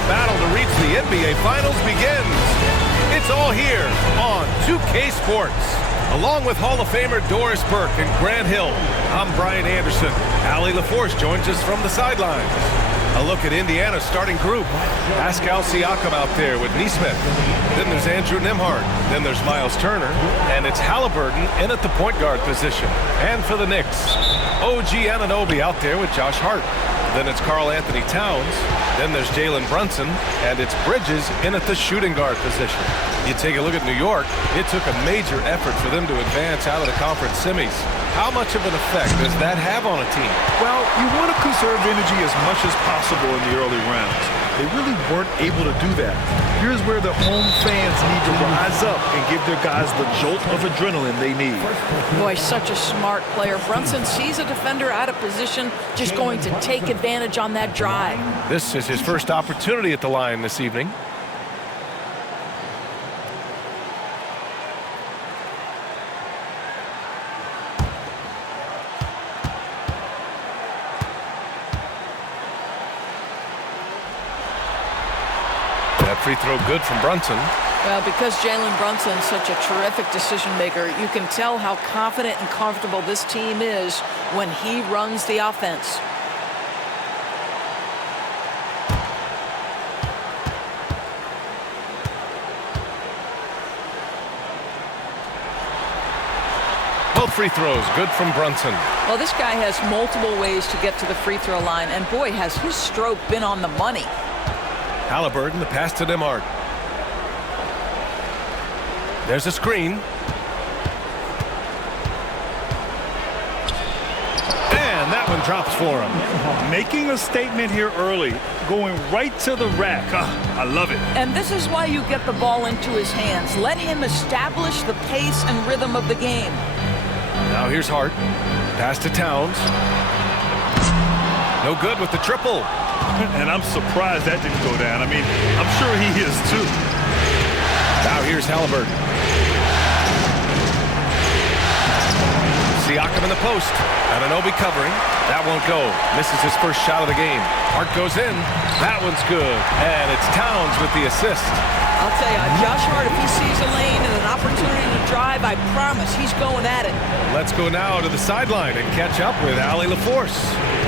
the battle to reach the NBA Finals begins. It's all here on 2K Sports. Along with Hall of Famer Doris Burke and Grant Hill, I'm Brian Anderson. Allie LaForce joins us from the sidelines. A look at Indiana's starting group. Pascal Siakam out there with Nesmith. Then there's Andrew Nembhard. Then there's Miles Turner. And it's Halliburton in at the point guard position. And for the Knicks, OG Anunoby out there with Josh Hart. Then it's Karl Anthony Towns. Then there's Jalen Brunson. And it's Bridges in at the shooting guard position. You take a look at New York, it took a major effort for them to advance out of the conference semis. How much of an effect does that have on a team? Well, you want to conserve energy as much as possible in the early rounds. They really weren't able to do that. Here's where the home fans need to rise up and give their guys the jolt of adrenaline they need. Boy, such a smart player. Brunson sees a defender out of position, just going to take advantage on that drive. This is his first opportunity at the line this evening. Free throw good from Brunson. Well, because Jalen Brunson's such a terrific decision maker, you can tell how confident and comfortable this team is when he runs the offense. Both free throws good from Brunson. Well, this guy has multiple ways to get to the free throw line, and boy, has his stroke been on the money. Halliburton, the pass to Nembhard. There's a screen. And that one drops for him. Making a statement here early, going right to the rack. I love it. And this is why you get the ball into his hands. Let him establish the pace and rhythm of the game. Now here's Hart. Pass to Towns. No good with the triple. And I'm surprised that didn't go down. I mean, I'm sure he is too. Now here's Halliburton. Siakam in the post. Anunoby covering. That won't go. Misses his first shot of the game. Hart goes in. That one's good. And it's Towns with the assist. I'll tell you, Josh Hart, if he sees a lane and an opportunity to drive, I promise he's going at it. Let's go now to the sideline and catch up with Allie LaForce.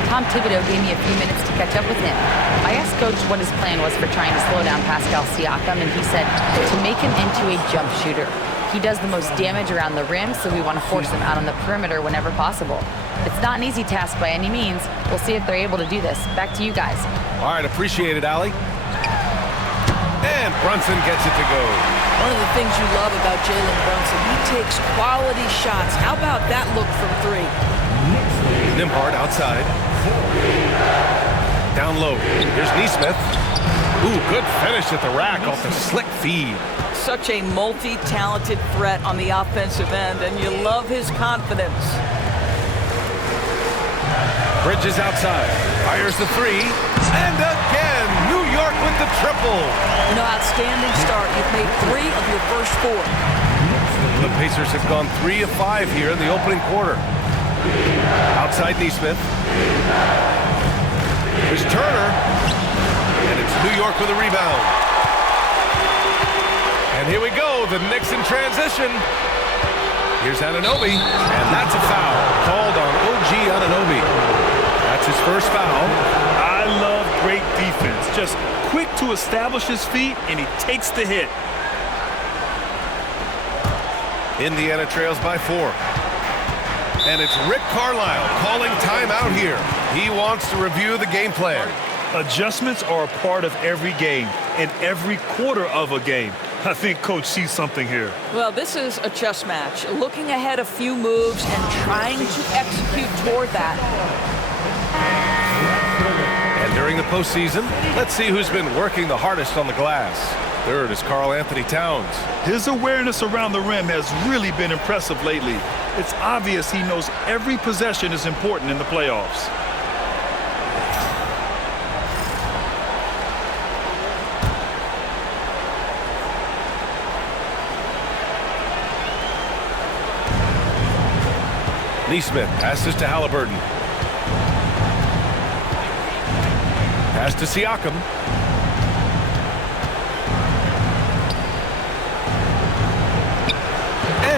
Tom Thibodeau gave me a few minutes to catch up with him. I asked Coach what his plan was for trying to slow down Pascal Siakam, and he said to make him into a jump shooter. He does the most damage around the rim, so we want to force him out on the perimeter whenever possible. It's not an easy task by any means. We'll see if they're able to do this. Back to you guys. All right, appreciate it, Allie. And Brunson gets it to go. One of the things you love about Jalen Brunson, he takes quality shots. How about that look from three? Nembhard outside. Down low. Here's Nesmith. Ooh, good finish at the rack off the slick feed. Such a multi-talented threat on the offensive end, and you love his confidence. Bridges outside. Fires the three. And again, New York with the triple. You know, outstanding start. You've made 3 of your first 4. The Pacers have gone 3 of 5 here in the opening quarter. Outside Nesmith. There's Turner. And it's New York with a rebound. And here we go, the Knicks in transition. Here's Anunoby, and that's a foul called on OG Anunoby. That's his first foul. I love great defense. Just quick to establish his feet, and he takes the hit. Indiana trails by 4. And it's Rick Carlisle calling timeout here. He wants to review the game plan. Adjustments are a part of every game and every quarter of a game. I think Coach sees something here. Well, this is a chess match. Looking ahead a few moves and trying to execute toward that. And during the postseason, let's see who's been working the hardest on the glass. Third is Karl Anthony Towns. His awareness around the rim has really been impressive lately. It's obvious he knows every possession is important in the playoffs. Nesmith passes to Halliburton. Pass to Siakam.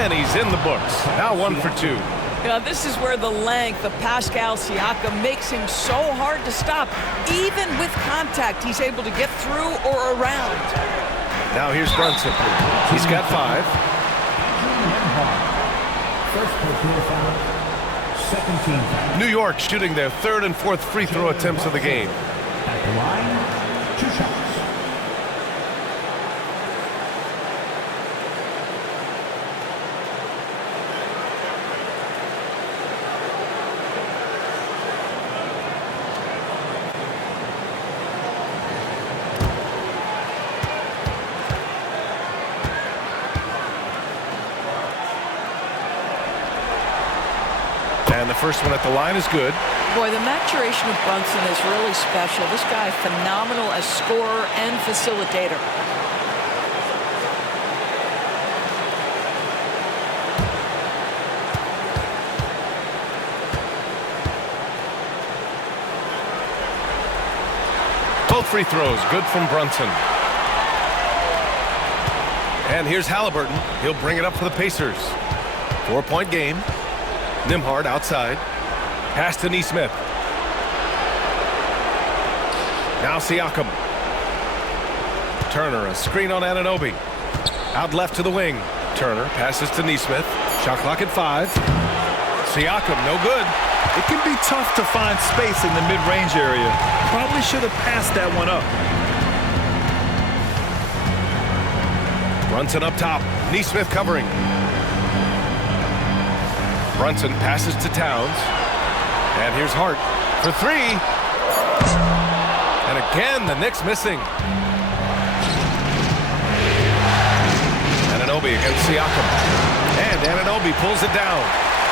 And he's in the books. Now 1 for 2. This is where the length of Pascal Siakam makes him so hard to stop. Even with contact, he's able to get through or around. Now here's Brunson. He's got 5. First personal foul, second team foul. New York shooting their 3rd and 4th free throw attempts of the game. At the line, 2 shots. And the first one at the line is good. Boy, the maturation of Brunson is really special. This guy, phenomenal as scorer and facilitator. Both free throws good from Brunson. And here's Halliburton. He'll bring it up for the Pacers. 4-point game. Nembhard outside. Pass to Nesmith. Now Siakam. Turner, a screen on Anunoby. Out left to the wing. Turner passes to Nesmith. Shot clock at 5. Siakam, no good. It can be tough to find space in the mid-range area. Probably should have passed that one up. Brunson up top. Nesmith covering. Brunson passes to Towns. And here's Hart for 3. And again, the Knicks missing. Anunoby against Siakam. And Anunoby pulls it down.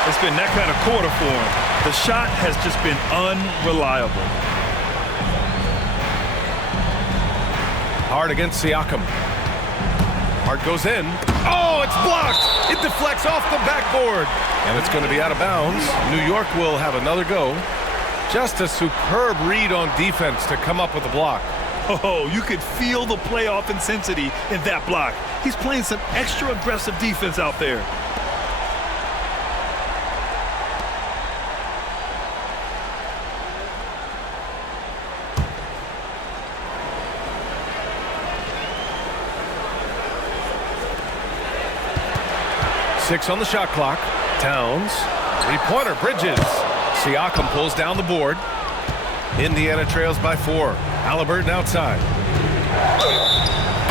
It's been that kind of quarter for him. The shot has just been unreliable. Hart against Siakam. Hart goes in. Oh, it's blocked. It deflects off the backboard. And it's going to be out of bounds. New York will have another go. Just a superb read on defense to come up with the block. Oh, you could feel the playoff intensity in that block. He's playing some extra aggressive defense out there. Six on the shot clock. Towns. Three-pointer, Bridges. Siakam pulls down the board. Indiana trails by 4. Halliburton outside.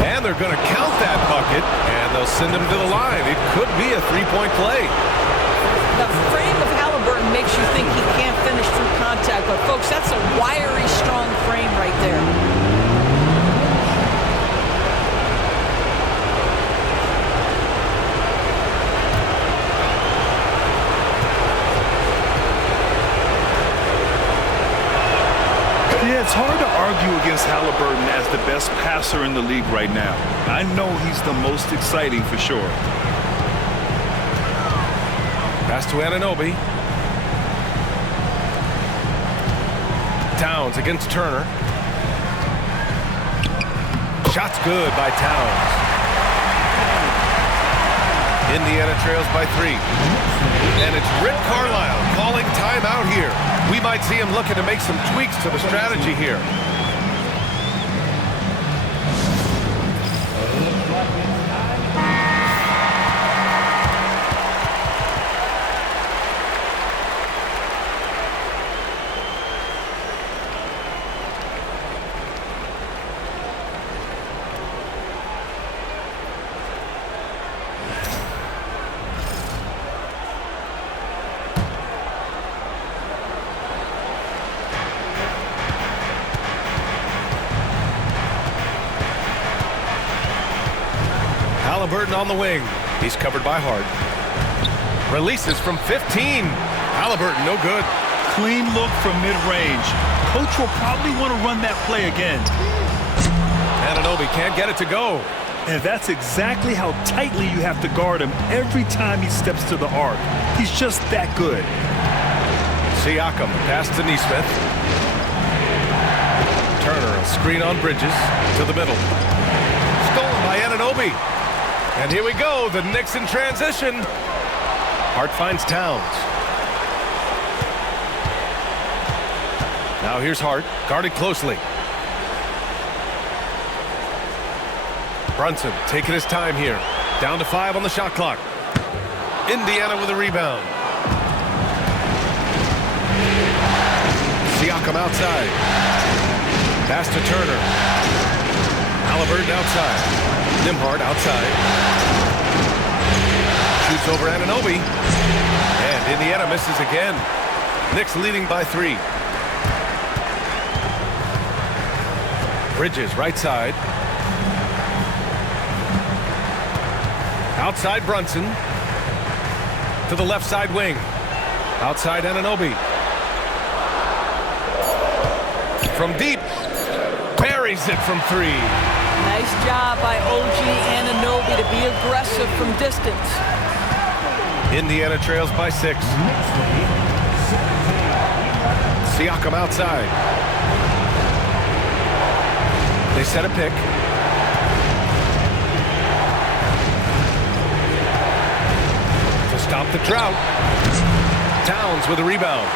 And they're going to count that bucket, and they'll send him to the line. It could be a 3-point play. The frame of Halliburton makes you think he can't finish through contact, but folks, that's a wiry, strong frame right there. Yeah, it's hard to argue against Halliburton as the best passer in the league right now. I know he's the most exciting for sure. Pass to Anunoby. Towns against Turner. Shot's good by Towns. Indiana trails by 3. And it's Rick Carlisle calling timeout here. We might see him looking to make some tweaks to the strategy here. Halliburton on the wing. He's covered by Hart. Releases from 15. Halliburton, no good. Clean look from mid-range. Coach will probably want to run that play again. Anunoby can't get it to go. And that's exactly how tightly you have to guard him every time he steps to the arc. He's just that good. Siakam, pass to Nesmith. Turner, a screen on Bridges to the middle. Stolen by Anunoby. And here we go, the Knicks in transition. Hart finds Towns. Now here's Hart, guarded closely. Brunson taking his time here. Down to 5 on the shot clock. Indiana with a rebound. Siakam outside. Pass to Turner. Halliburton outside. Nembhard outside. Shoots over Anunoby. And Indiana misses again. Knicks leading by 3. Bridges right side. Outside Brunson. To the left side wing. Outside Anunoby. From deep. Buries it from 3. Nice job by OG Anunoby to be aggressive from distance. Indiana trails by 6. Siakam outside. They set a pick. To stop the drought. Towns with a rebound.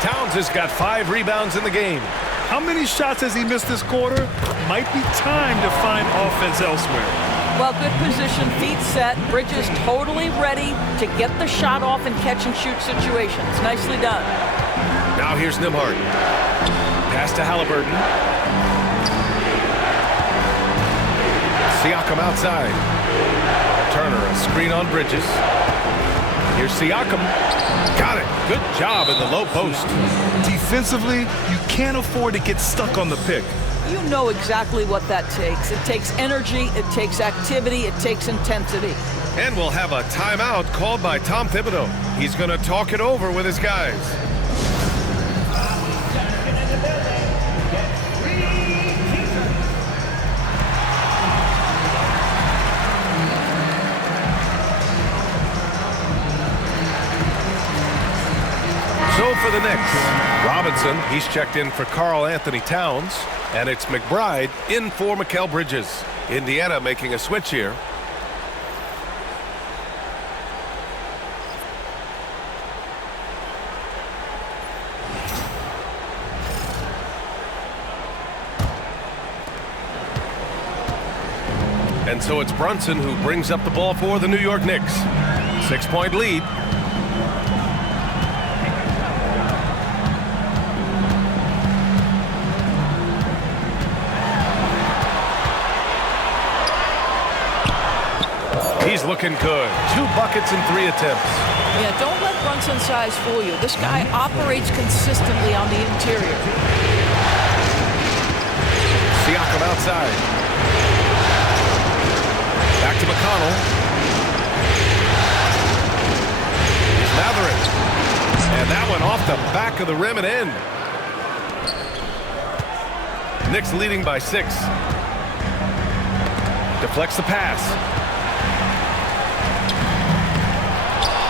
Towns has got 5 rebounds in the game. How many shots has he missed this quarter? Might be time to find offense elsewhere. Well, good position, feet set. Bridges totally ready to get the shot off in catch-and-shoot situations. Nicely done. Now here's Nembhard. Pass to Halliburton. Siakam outside. Turner, a screen on Bridges. Here's Siakam. Got it. Good job in the low post. Defensively, you can't afford to get stuck on the pick. You know exactly what that takes. It takes energy, it takes activity, it takes intensity. And we'll have a timeout called by Tom Thibodeau. He's going to talk it over with his guys. So for the Knicks, Robinson, he's checked in for Karl Anthony Towns, and it's McBride in for Mikal Bridges. Indiana making a switch here. And so it's Brunson who brings up the ball for the New York Knicks. 6-point lead. He's looking good. 2 buckets in 3 attempts. Yeah, don't let Brunson's size fool you. This guy operates consistently on the interior. Siakam outside. Back to McConnell. Here's Mathurin. And that one off the back of the rim and in. Knicks leading by 6. Deflects the pass.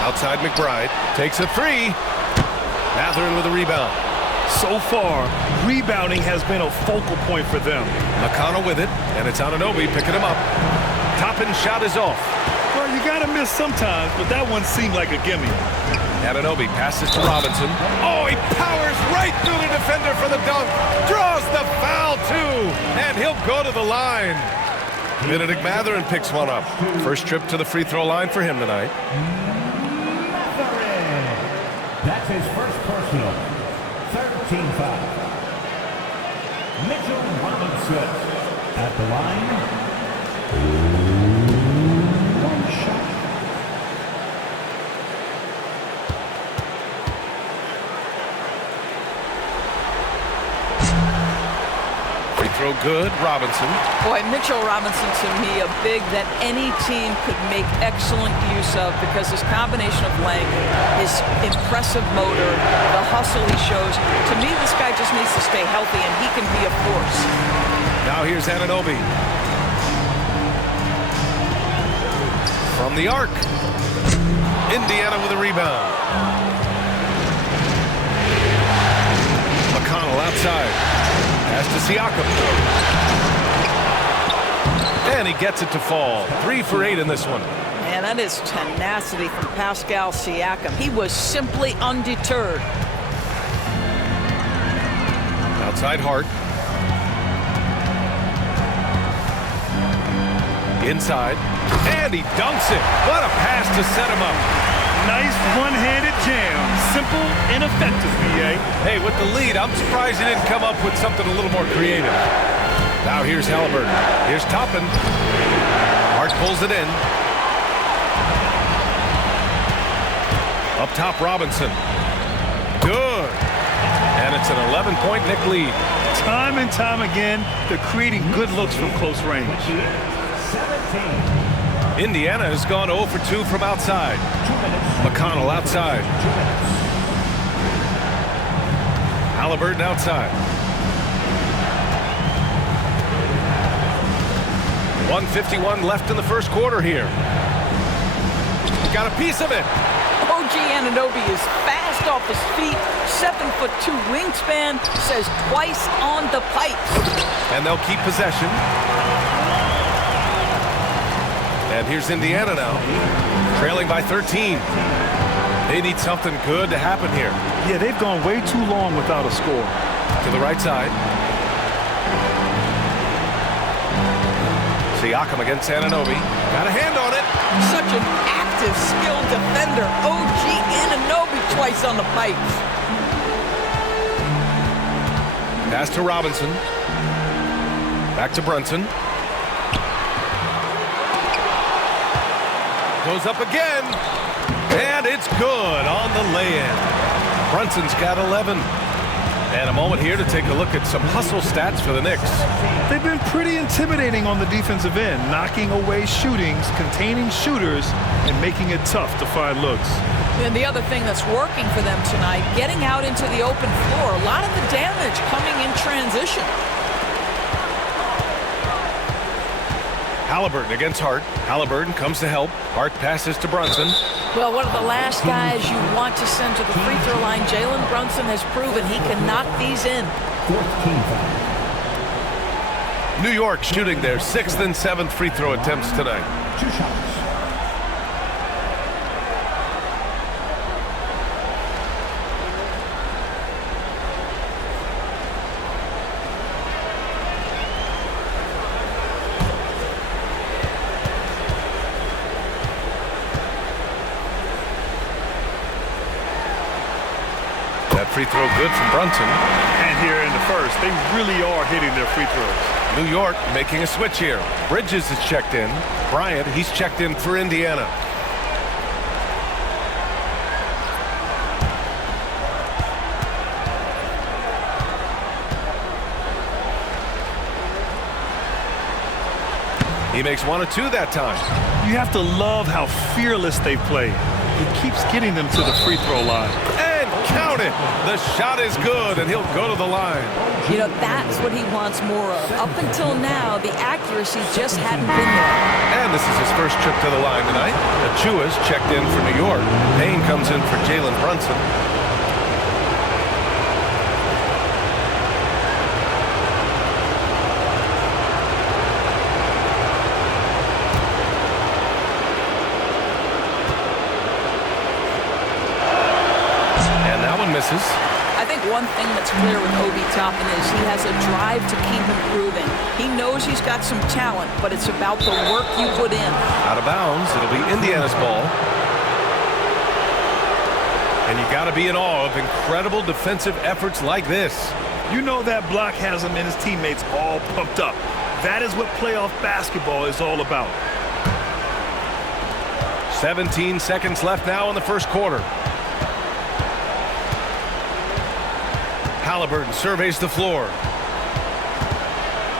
Outside McBride. Takes a 3. Mathurin with a rebound. So far, rebounding has been a focal point for them. McConnell with it, and it's Anunoby picking him up. Top-end shot is off. Well, you got to miss sometimes, but that one seemed like a gimme. Anunoby passes to Robinson. Oh, he powers right through the defender for the dunk. Draws the foul, too, and he'll go to the line. Benedict Mathurin picks one up. First trip to the free throw line for him tonight. That's his first personal. 13 foul. Mitchell Robinson at the line. 1 shot. Free throw good, Robinson. Boy, Mitchell Robinson to me a big that any team could make excellent use of because his combination of length, his impressive motor, the hustle he shows. To me, this guy just needs to stay healthy and he can be a force. Now here's Anunoby. From the arc. Indiana with a rebound. McConnell outside. Pass to Siakam. And he gets it to fall. 3 for 8 in this one. And that is tenacity from Pascal Siakam. He was simply undeterred. Outside Hart. Inside. And he dunks it. What a pass to set him up. Nice one-handed jam. Simple and effective, B.A. Hey, with the lead, I'm surprised he didn't come up with something a little more creative. Now here's Halliburton. Here's Toppin. Hart pulls it in. Up top, Robinson. Good. And it's an 11-point Knick lead. Time and time again, they're creating good looks from close range. Indiana has gone 0 for 2 from outside. McConnell outside. Halliburton outside. 1:51 left in the first quarter here. Got a piece of it. OG Anunoby is fast off his feet, 7'2" wingspan, says twice on the pipes. And they'll keep possession. And here's Indiana now, trailing by 13. They need something good to happen here. Yeah, they've gone way too long without a score. To the right side. Siakam against Anunoby. Got a hand on it. Such an active, skilled defender. OG Anunoby twice on the pipes. Pass to Robinson. Back to Brunson. Goes up again. And it's good on the lay-in. Brunson's got 11. And a moment here to take a look at some hustle stats for the Knicks. They've been pretty intimidating on the defensive end, knocking away shootings, containing shooters, and making it tough to find looks. And the other thing that's working for them tonight, getting out into the open floor. A lot of the damage coming in transition. Halliburton against Hart. Halliburton comes to help. Hart passes to Brunson. Well, one of the last guys you want to send to the free throw line, Jalen Brunson has proven he can knock these in. 14 foul. New York shooting their 6th and 7th free throw attempts tonight. 2 shots. Free throw good from Brunson. And here in the first, they really are hitting their free throws. New York making a switch here. Bridges is checked in. Bryant, he's checked in for Indiana. He makes 1 of 2 that time. You have to love how fearless they play. He keeps getting them to the free throw line. And count it. The shot is good, and he'll go to the line. You know, that's what he wants more of. Up until now, the accuracy just hadn't been there. And this is his first trip to the line tonight. Achua's checked in for New York. Payne comes in for Jalen Brunson. Misses. I think one thing that's clear with Obi Toppin is he has a drive to keep improving. He knows he's got some talent, but it's about the work you put in. Out of bounds. It'll be Indiana's ball. And you got to be in awe of incredible defensive efforts like this. You know that block has him and his teammates all pumped up. That is what playoff basketball is all about. 17 seconds left now in the first quarter. Halliburton surveys the floor.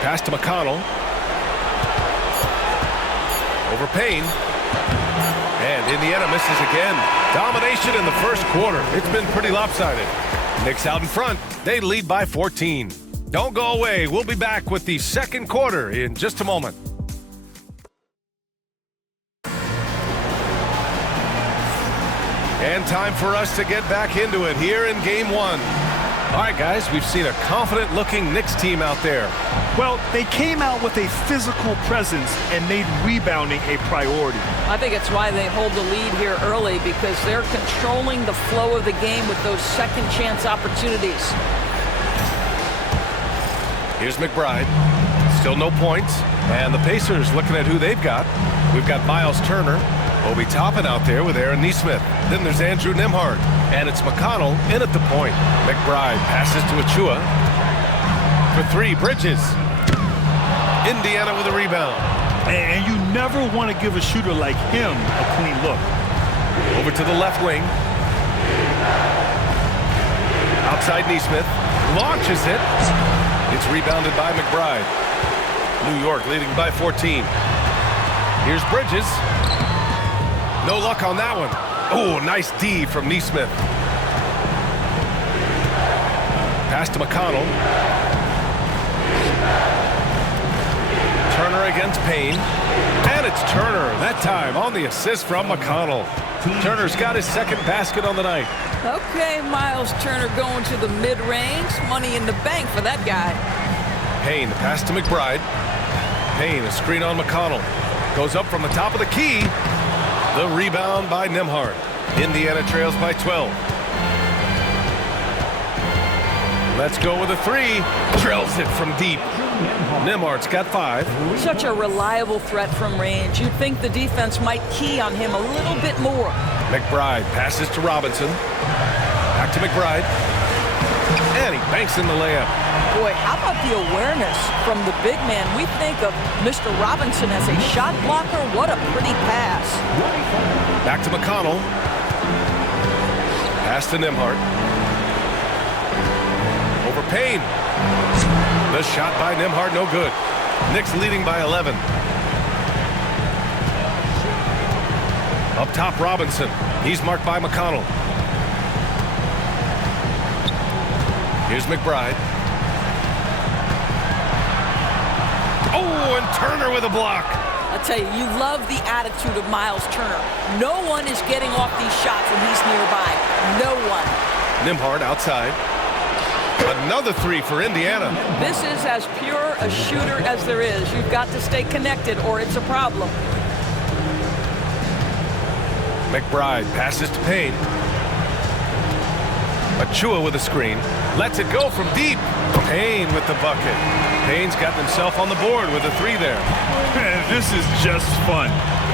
Pass to McConnell. Over Payne. And Indiana misses again. Domination in the first quarter. It's been pretty lopsided. Knicks out in front. They lead by 14. Don't go away. We'll be back with the second quarter in just a moment. And time for us to get back into it here in Game 1. All right, guys, we've seen a confident-looking Knicks team out there. Well, they came out with a physical presence and made rebounding a priority. I think it's why they hold the lead here early, because they're controlling the flow of the game with those second chance opportunities. Here's McBride. Still no points. And the Pacers looking at who they've got. We've got Miles Turner, Obi Toppin out there with Aaron Nesmith. Then there's Andrew Nembhard. And it's McConnell in at the point. McBride passes to Achua. For three, Bridges. Indiana with a rebound. And you never want to give a shooter like him a clean look. Over to the left wing. Outside Nesmith. Launches it. It's rebounded by McBride. New York leading by 14. Here's Bridges. No luck on that one. Oh, nice D from Nesmith. Pass to McConnell. Turner against Payne. And it's Turner, that time on the assist from McConnell. Turner's got his second basket on the night. Okay, Miles Turner going to the mid-range. Money in the bank for that guy. Payne, the pass to McBride. Payne, a screen on McConnell. Goes up from the top of the key. The rebound by Nembhard. Indiana trails by 12. Let's go with a three. Drills it from deep. Nembhard's got 5. Such a reliable threat from range. You'd think the defense might key on him a little bit more. McBride passes to Robinson. Back to McBride. And he banks in the layup. Boy, how about the awareness from the big man? We think of Mr. Robinson as a shot blocker. What a pretty pass. Back to McConnell. Pass to Nembhard. Over Payne. The shot by Nembhard, no good. Knicks leading by 11. Up top, Robinson. He's marked by McConnell. Here's McBride. Oh, and Turner with a block. I tell you, you love the attitude of Miles Turner. No one is getting off these shots when he's nearby. No one. Nembhard outside. Another three for Indiana. This is as pure a shooter as there is. You've got to stay connected or it's a problem. McBride passes to Payne. Achua with a screen. Lets it go from deep. Payne with the bucket. Payne's got himself on the board with a three there. Man, this is just fun.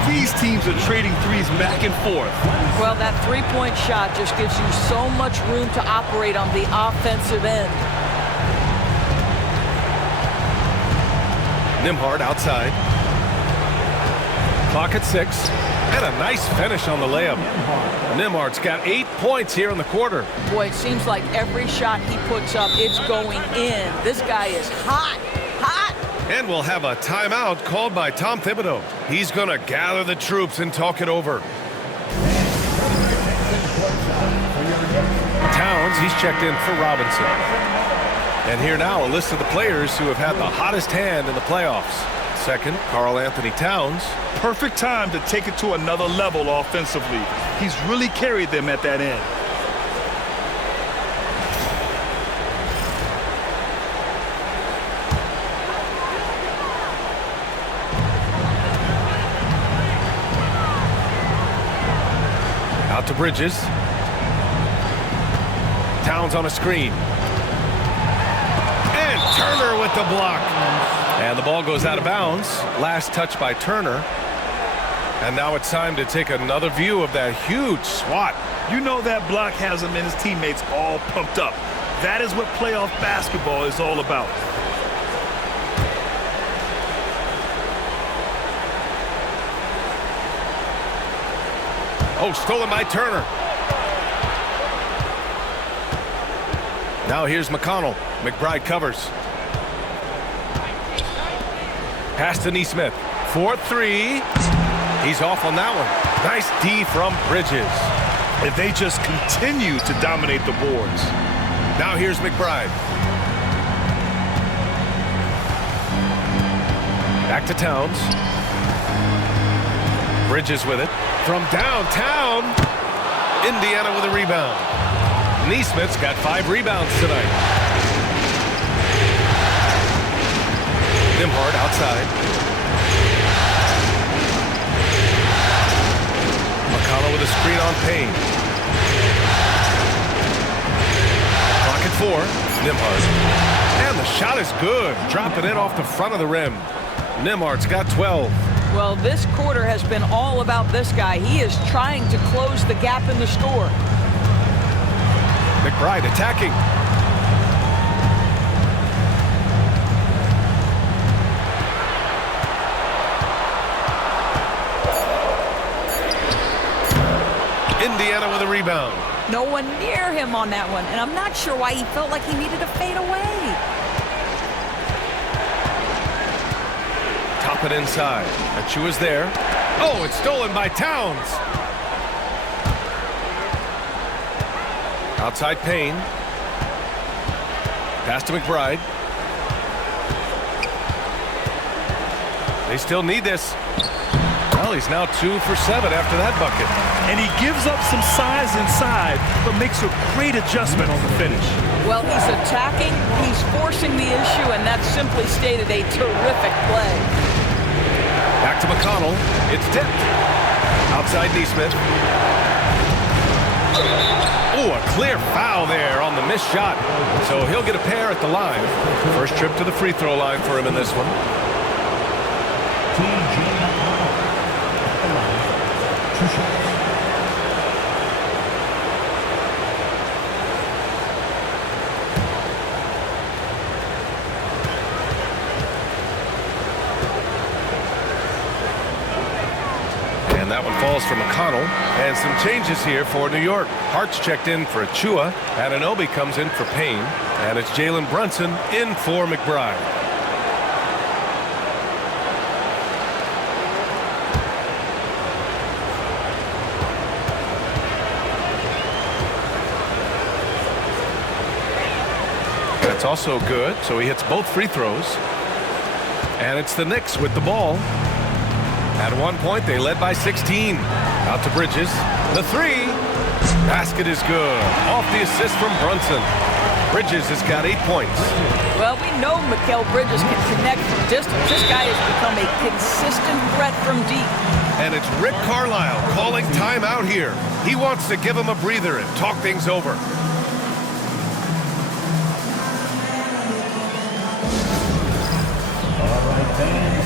These teams are trading threes back and forth. Well, that three-point shot just gives you so much room to operate on the offensive end. Nembhard outside. Clock at 6. And a nice finish on the layup. Nembhard's got 8 points here in the quarter. Boy, it seems like every shot he puts up, it's going in. This guy is hot, hot. And we'll have a timeout called by Tom Thibodeau. He's going to gather the troops and talk it over. Towns, he's checked in for Robinson. And here now, a list of the players who have had the hottest hand in the playoffs. Second, Karl-Anthony Towns. Perfect time to take it to another level offensively. He's really carried them at that end. Out to Bridges. Towns on a screen. And Turner with the block. And the ball goes out of bounds. Last touch by Turner. And now it's time to take another view of that huge swat. You know that block has him and his teammates all pumped up. That is what playoff basketball is all about. Oh, stolen by Turner. Now here's McConnell. McBride covers. Pass to Nesmith. 4-3. He's off on that one. Nice D from Bridges. If they just continue to dominate the boards. Now here's McBride. Back to Towns. Bridges with it. From downtown. Indiana with a rebound. Neesmith's got 5 rebounds tonight. Nembhard outside. McConnell with a screen on Payne. Clock at 4. Nembhard. And the shot is good. Dropping it off the front of the rim. Nembhard's got 12. Well, this quarter has been all about this guy. He is trying to close the gap in the score. McBride attacking. Indiana with a rebound. No one near him on that one, and I'm not sure why he felt like he needed to fade away. Top it inside. Achua's there. Oh, it's stolen by Towns. Outside Payne. Pass to McBride. They still need this. Well, he's now 2 for 7 after that bucket. And he gives up some size inside, but makes a great adjustment on the finish. Well, he's attacking, he's forcing the issue, and that simply stated a terrific play. Back to McConnell. It's tipped. Outside Neesmith. Oh, a clear foul there on the missed shot. So he'll get a pair at the line. First trip to the free throw line for him in this one. Two shots. And that one falls for McConnell. And some changes here for New York. Hart's checked in for Achua. Anunoby comes in for Payne. And it's Jalen Brunson in for McBride. That's also good, so he hits both free throws. And it's the Knicks with the ball. At one point, they led by 16. Out to Bridges. The 3. Basket is good. Off the assist from Brunson. Bridges has got 8 points. Well, we know Mikal Bridges can connect from distance. This guy has become a consistent threat from deep. And it's Rick Carlisle calling timeout here. He wants to give him a breather and talk things over. All right, fans.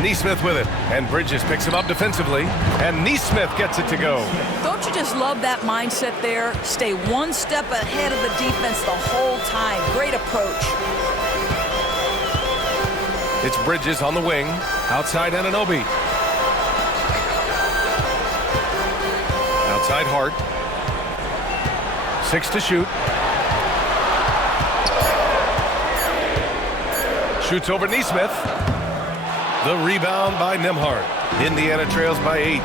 Neesmith with it, and Bridges picks him up defensively, and Neesmith gets it to go. Don't you just love that mindset there? Stay one step ahead of the defense the whole time. Great approach. It's Bridges on the wing, outside Anunoby. Outside Hart. 6 to shoot. Shoots over Neesmith. The rebound by Nembhard. Indiana trails by 8.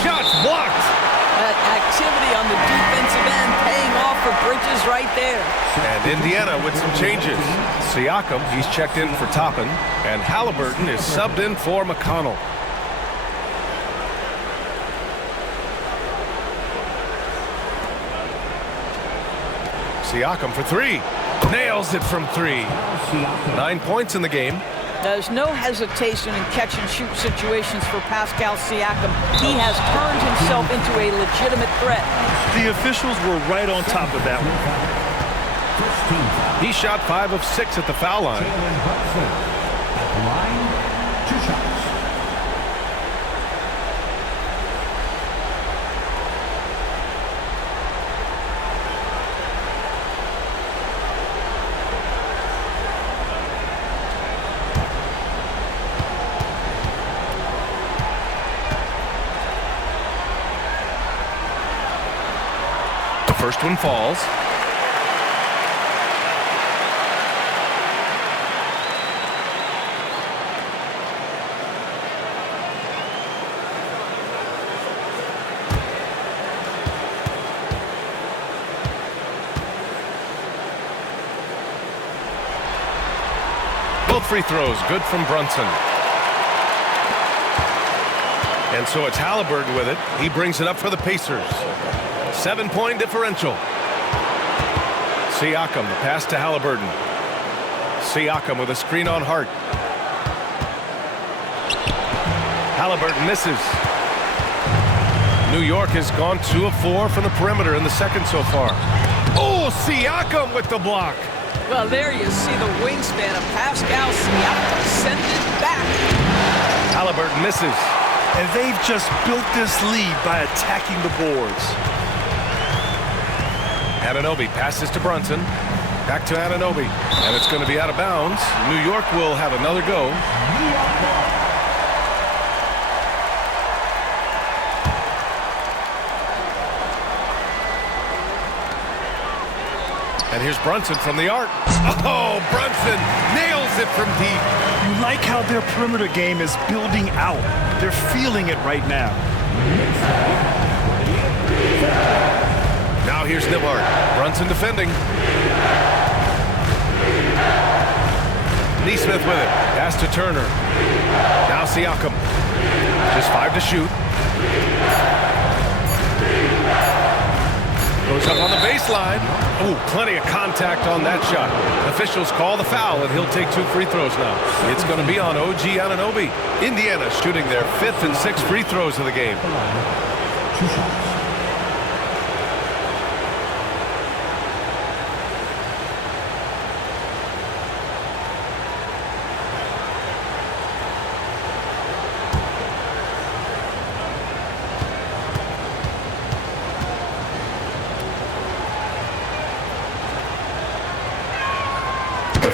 Shots blocked. That activity on the defensive end paying off for Bridges right there. And Indiana with some changes. Siakam, he's checked in for Toppin, and Halliburton is subbed in for McConnell. Siakam for 3. Nails it from 3. 9 points in the game. There's no hesitation in catch-and-shoot situations for Pascal Siakam. He has turned himself into a legitimate threat. The officials were right on top of that one. He shot 5 of 6 at the foul line. At the line, 2 shots. First one falls. Both free throws good from Brunson. And so it's Halliburton with it. He brings it up for the Pacers. 7-point differential. Siakam, the pass to Halliburton. Siakam with a screen on Hart. Halliburton misses. New York has gone 2 of 4 from the perimeter in the second so far. Oh, Siakam with the block. Well, there you see the wingspan of Pascal Siakam. Send it back. Halliburton misses. And they've just built this lead by attacking the boards. Anunoby passes to Brunson. Back to Anunoby. And it's going to be out of bounds. New York will have another go. And here's Brunson from the arc. Oh, Brunson nails it from deep. You like how their perimeter game is building out. They're feeling it right now. Now here's Nembhard. Brunson defending. Neesmith with it. Pass to Turner. Now Siakam. Just 5 to shoot. Goes up on the baseline. Ooh, plenty of contact on that shot. Officials call the foul, and he'll take 2 free throws now. It's going to be on OG Anunoby. Indiana shooting their 5th and 6th free throws of the game. 2 shots.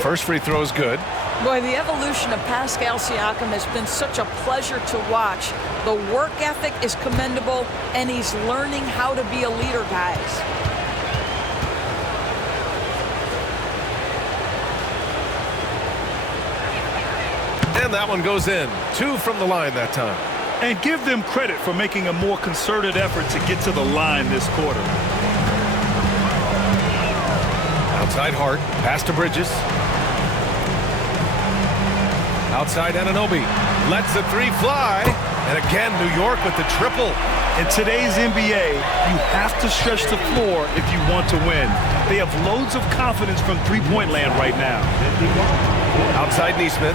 First free throw is good. Boy, the evolution of Pascal Siakam has been such a pleasure to watch. The work ethic is commendable, and he's learning how to be a leader, guys. And that one goes in. 2 from the line that time. And give them credit for making a more concerted effort to get to the line this quarter. Outside Hart. Pass to Bridges. Outside Anunoby. Lets the 3 fly. And again, New York with the triple. In today's NBA, you have to stretch the floor if you want to win. They have loads of confidence from three-point land right now. Outside Neesmith.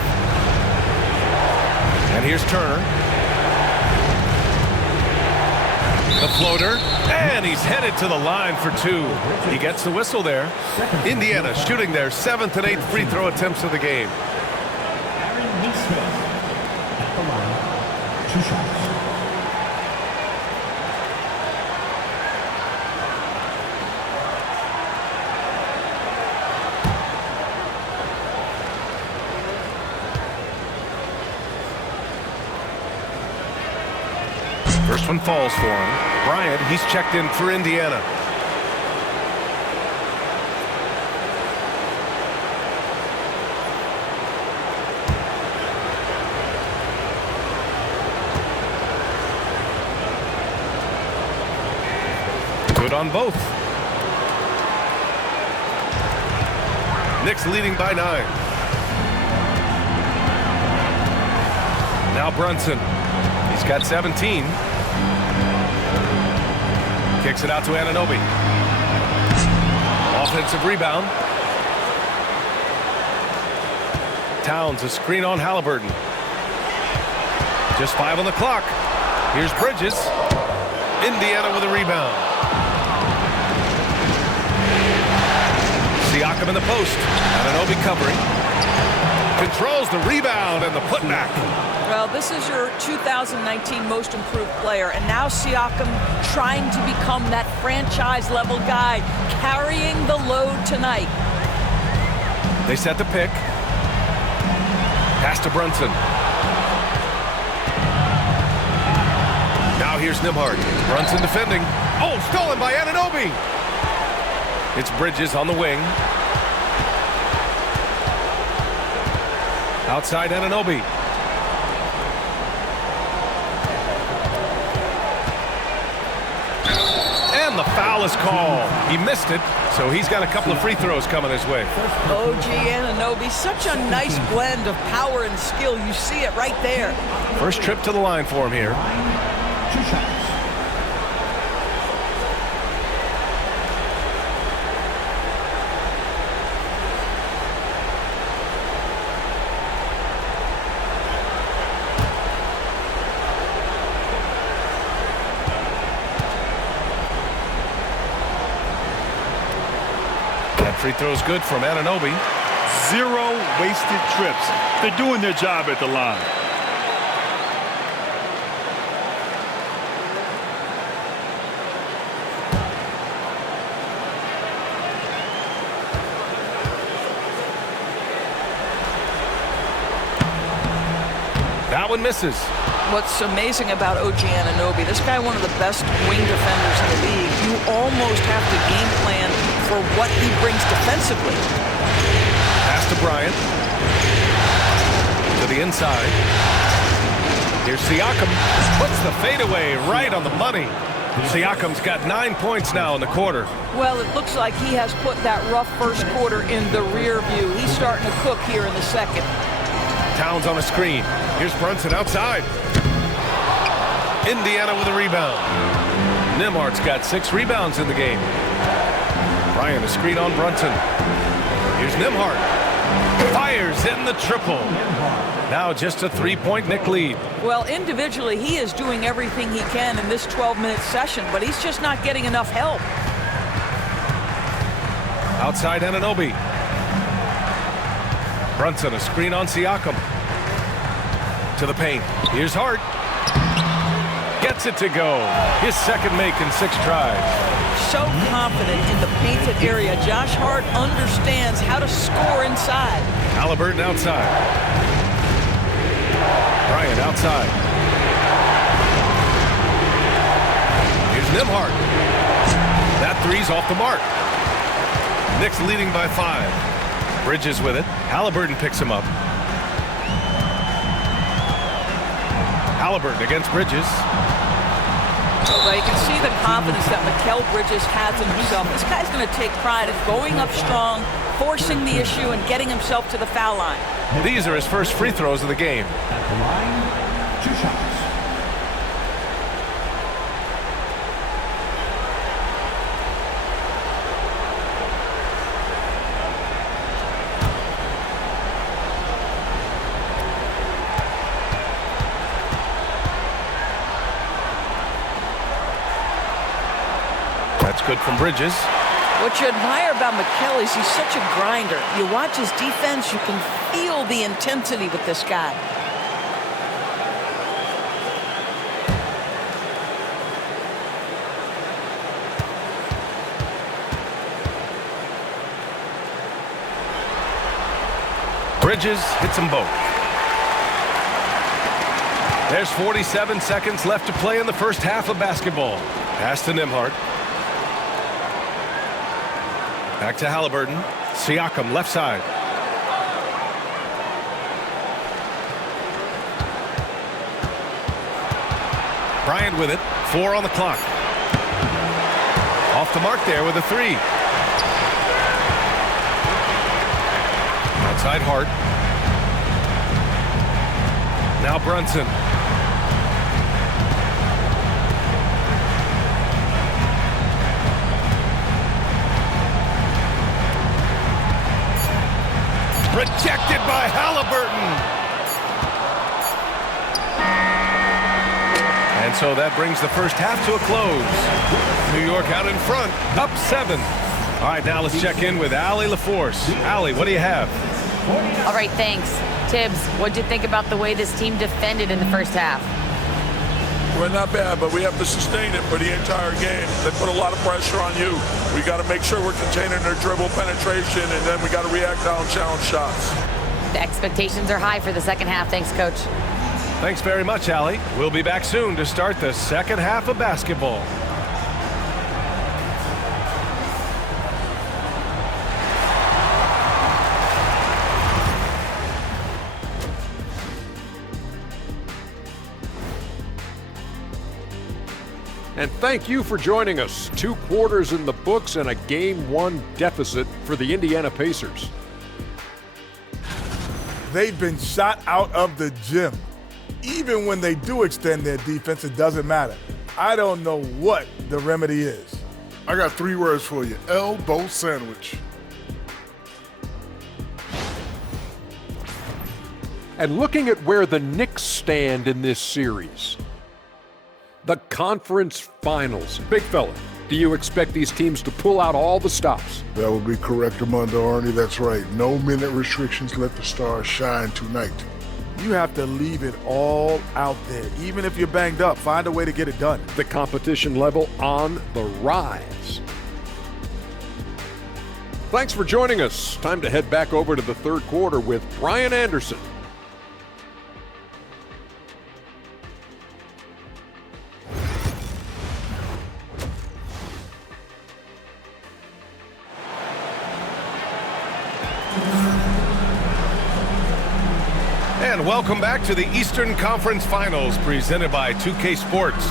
And here's Turner. The floater. And he's headed to the line for 2. He gets the whistle there. Indiana shooting their 7th and 8th free throw attempts of the game. Neesmith at the line. 2 shots. First one falls for him. Bryant, he's checked in for Indiana. Good on both. Knicks leading by 9. Now Brunson. He's got 17. Kicks it out to Anunoby. Offensive rebound. Towns, a screen on Halliburton. Just 5 on the clock. Here's Bridges. Indiana with a rebound. Siakam in the post. Anunoby covering. Controls the rebound and the putback. Well, this is your 2019 most improved player, and now Siakam trying to become that franchise-level guy, carrying the load tonight. They set the pick. Pass to Brunson. Now here's Nembhard. Brunson defending. Oh, stolen by Anunoby. It's Bridges on the wing. Outside Anunoby. And the foul is called. He missed it, so he's got a couple of free throws coming his way. OG Anunoby, such a nice blend of power and skill. You see it right there. First trip to the line for him here. 2 shots. Free throw's good from Anunoby. 0 wasted trips. They're doing their job at the line. That one misses. What's amazing about OG Anunoby, this guy one of the best wing defenders in the league. You almost have to game plan for what he brings defensively. Pass to Bryant. To the inside. Here's Siakam. Puts the fadeaway right on the money. Siakam's got 9 points now in the quarter. Well, it looks like he has put that rough first quarter in the rear view. He's starting to cook here in the second. Towns on a screen. Here's Brunson outside. Indiana with a rebound. Nembhard's got 6 rebounds in the game. Bryant a screen on Brunson. Here's Nembhard. Fires in the triple. Now just a 3-point Knick lead. Well, individually, he is doing everything he can in this 12-minute session, but he's just not getting enough help. Outside Anunoby. Brunson a screen on Siakam. To the paint. Here's Hart. Gets it to go. His second make in 6 tries. So confident in the painted area. Josh Hart understands how to score inside. Halliburton outside. Bryant outside. Here's Nembhard. That three's off the mark. Knicks leading by 5. Bridges with it. Halliburton picks him up. Halliburton against Bridges. Well, you can see the confidence that Mikal Bridges has in himself. This guy's going to take pride in going up strong, forcing the issue, and getting himself to the foul line. These are his first free throws of the game. At the line, 2 shots. That's good from Bridges. What you admire about Mikal is he's such a grinder. You watch his defense, you can feel the intensity with this guy. Bridges hits them both. There's 47 seconds left to play in the first half of basketball. Pass to Nembhard. Back to Halliburton. Siakam left side. Bryant with it. 4 on the clock. Off the mark there with a 3. Outside Hart. Now Brunson. Rejected by Halliburton. And so that brings the first half to a close. New York out in front, up 7. All right, now let's check in with Allie LaForce. Allie, what do you have? All right, thanks. Tibbs, what'd you think about the way this team defended in the first half? We're not bad, but we have to sustain it for the entire game. They put a lot of pressure on you. We got to make sure we're containing their dribble penetration, and then we got to react down challenge shots. The expectations are high for the second half. Thanks, Coach. Thanks very much, Allie. We'll be back soon to start the second half of basketball. And thank you for joining us. 2 quarters in the books and a Game 1 deficit for the Indiana Pacers. They've been shot out of the gym. Even when they do extend their defense, it doesn't matter. I don't know what the remedy is. I got 3 words for you. Elbow sandwich. And looking at where the Knicks stand in this series, the conference finals. Big fella, do you expect these teams to pull out all the stops? That would be correct, Armando Arnie. That's right. No minute restrictions. Let the stars shine tonight. You have to leave it all out there. Even if you're banged up, find a way to get it done. The competition level on the rise. Thanks for joining us. Time to head back over to the third quarter with Brian Anderson. And welcome back to the Eastern Conference Finals presented by 2K Sports.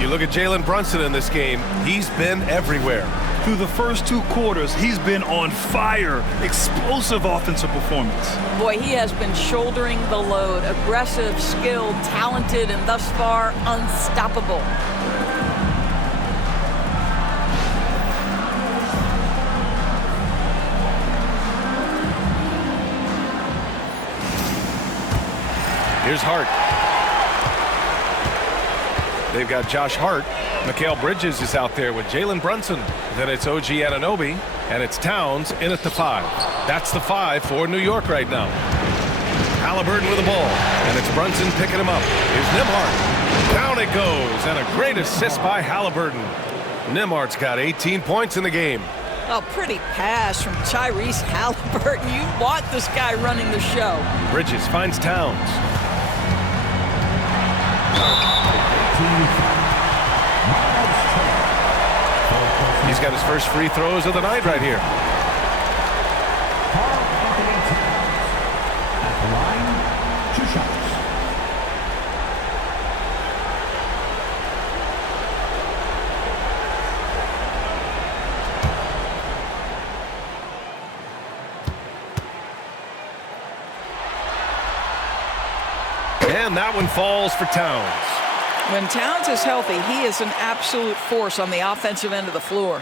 You look at Jalen Brunson in this game, he's been everywhere. Through the first 2 quarters, he's been on fire. Explosive offensive performance. Boy, he has been shouldering the load. Aggressive, skilled, talented, and thus far unstoppable. Here's Hart. They've got Josh Hart. Mikal Bridges is out there with Jalen Brunson. Then it's OG Anunoby, and it's Towns in at the 5. That's the 5 for New York right now. Halliburton with the ball, and it's Brunson picking him up. Here's Nembhard. Down it goes, and a great assist by Halliburton. Nembhard's got 18 points in the game. Oh, pretty pass from Tyrese Halliburton. You want this guy running the show. Bridges finds Towns. He's got his first free throws of the night right here. At the line, 2 shots. And that one falls for Towns. When Towns is healthy, he is an absolute force on the offensive end of the floor.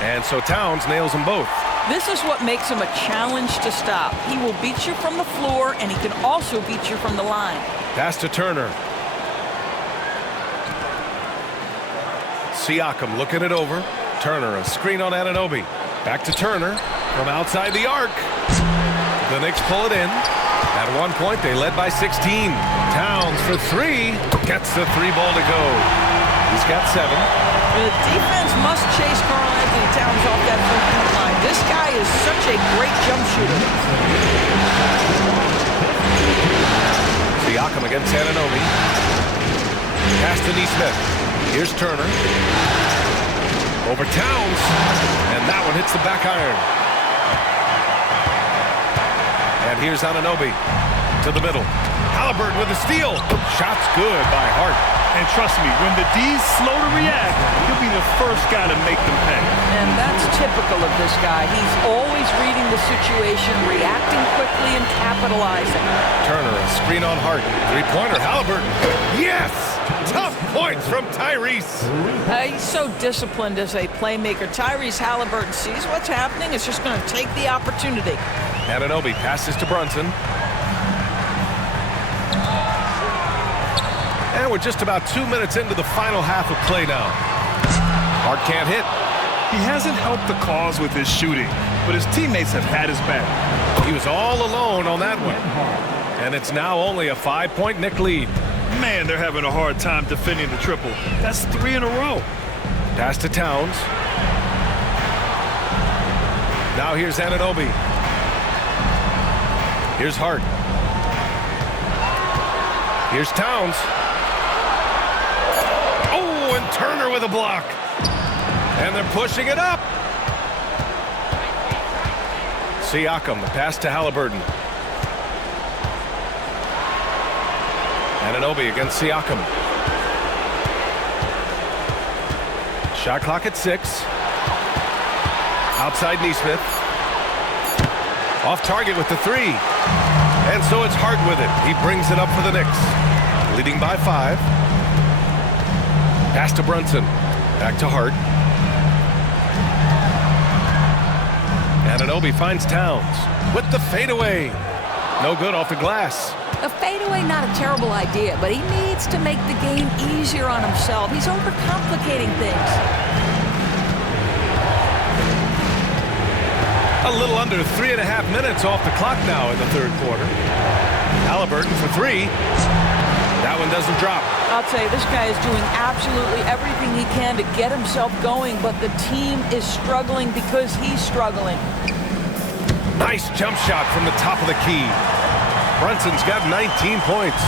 And so Towns nails them both. This is what makes him a challenge to stop. He will beat you from the floor, and he can also beat you from the line. Pass to Turner. Siakam looking it over. Turner, a screen on Anunoby. Back to Turner from outside the arc. The Knicks pull it in. At one point, they led by 16. Towns for 3. Gets the 3 ball to go. He's got 7. The defense must chase Karl-Anthony Towns off that front line. This guy is such a great jump shooter. Siakam against Anunoby. Pass to Nesmith. Here's Turner. Over Towns. And that one hits the back iron. And here's Anunoby to the middle. Halliburton with a steal. Shot's good by Hart. And trust me, when the D's slow to react, he'll be the first guy to make them pay. And that's typical of this guy. He's always reading the situation, reacting quickly, and capitalizing. Turner, a screen on Hart. 3-pointer, Halliburton. Yes! Tough points from Tyrese. He's so disciplined as a playmaker. Tyrese Halliburton sees what's happening. It's just going to take the opportunity. Anunoby passes to Brunson. And we're just about 2 minutes into the final half of play now. Hart can't hit. He hasn't helped the cause with his shooting, but his teammates have had his back. He was all alone on that one. And it's now only a 5-point Knick lead. Man, they're having a hard time defending the triple. That's 3 in a row. Pass to Towns. Now here's Anunoby. Here's Hart. Here's Towns. Oh, and Turner with a block. And they're pushing it up. Siakam, the pass to Halliburton. Anunoby against Siakam. Shot clock at 6. Outside Nesmith. Off target with the 3. And so it's Hart with it. He brings it up for the Knicks. Leading by 5. Pass to Brunson. Back to Hart. Anunoby finds Towns with the fadeaway. No good off the glass. A fadeaway, not a terrible idea, but he needs to make the game easier on himself. He's overcomplicating things. A little under 3.5 minutes off the clock now in the third quarter. Halliburton for 3. That one doesn't drop. I'll tell you, this guy is doing absolutely everything he can to get himself going, but the team is struggling because he's struggling. Nice jump shot from the top of the key. Brunson's got 19 points.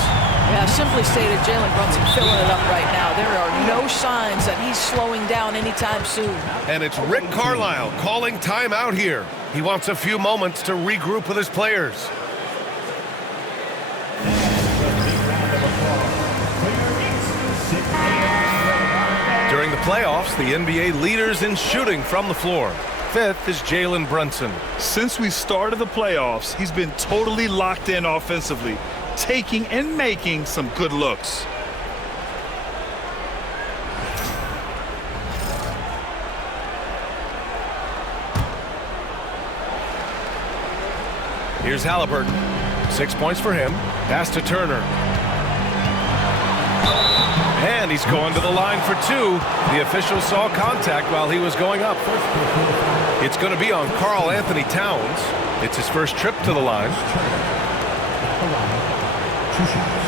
Yeah, simply stated, Jalen Brunson filling it up right now. There are no signs that he's slowing down anytime soon. And it's Rick Carlisle calling timeout here. He wants a few moments to regroup with his players. During the playoffs, the NBA leaders in shooting from the floor. 5th is Jalen Brunson. Since we started the playoffs, he's been totally locked in offensively, taking and making some good looks. Here's Halliburton. 6 points for him. Pass to Turner. And he's going to the line for 2. The official saw contact while he was going up. It's going to be on Karl Anthony Towns. It's his first trip to the line. 2 shots.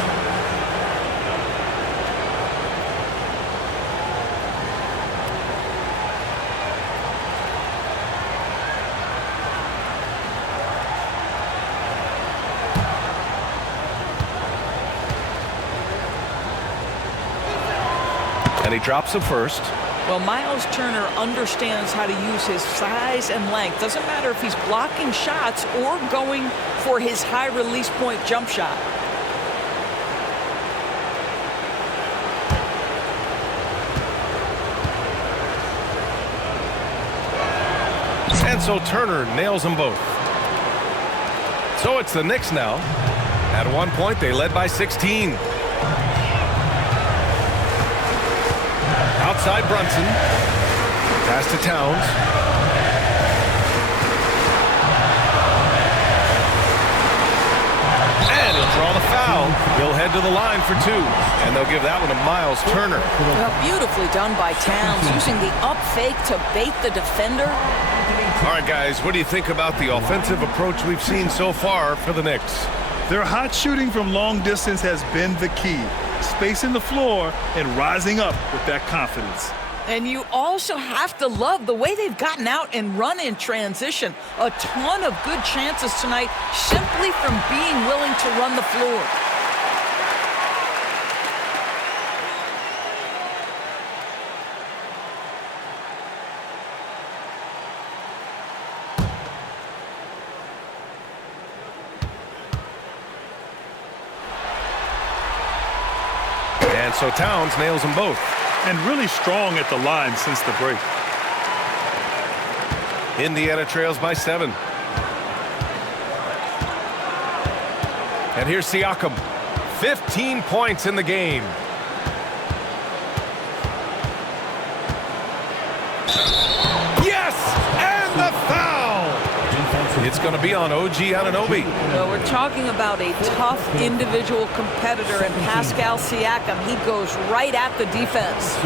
And he drops the first. Well, Miles Turner understands how to use his size and length. Doesn't matter if he's blocking shots or going for his high release point jump shot. And so Turner nails them both. So it's the Knicks now. At one point, they led by 16. Outside Brunson. Pass to Towns. And he'll draw the foul. He'll head to the line for 2. And they'll give that one to Miles Turner. Well, beautifully done by Towns, using the up fake to bait the defender. All right, guys, what do you think about the offensive approach we've seen so far for the Knicks? Their hot shooting from long distance has been the key. Spacing the floor and rising up with that confidence. And you also have to love the way they've gotten out and run in transition. A ton of good chances tonight simply from being willing to run the floor. And so Towns nails them both. And really strong at the line since the break. Indiana trails by 7. And here's Siakam. 15 points in the game. Yes! And the foul! It's going to be on OG Anunoby. So we're talking about a tough individual competitor in Pascal Siakam. He goes right at the defense.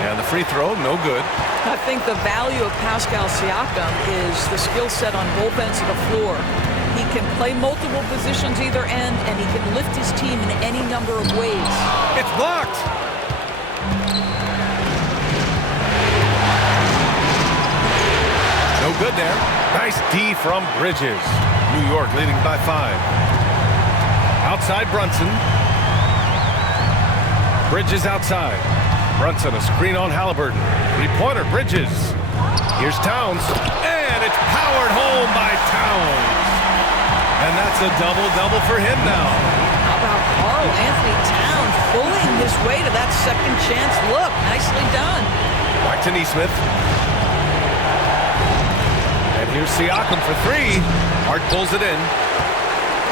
And the free throw, no good. I think the value of Pascal Siakam is the skill set on both ends of the floor. He can play multiple positions either end, and he can lift his team in any number of ways. It's blocked. No good there. Nice D from Bridges. New York leading by 5. Outside Brunson. Bridges outside. Brunson, a screen on Halliburton. Three-pointer, Bridges. Here's Towns. And it's powered home by Towns. And that's a double-double for him now. How about Karl Anthony Towns bullying his way to that second chance look? Nicely done. Back to Neesmith. And here's Siakam for 3. Hart pulls it in.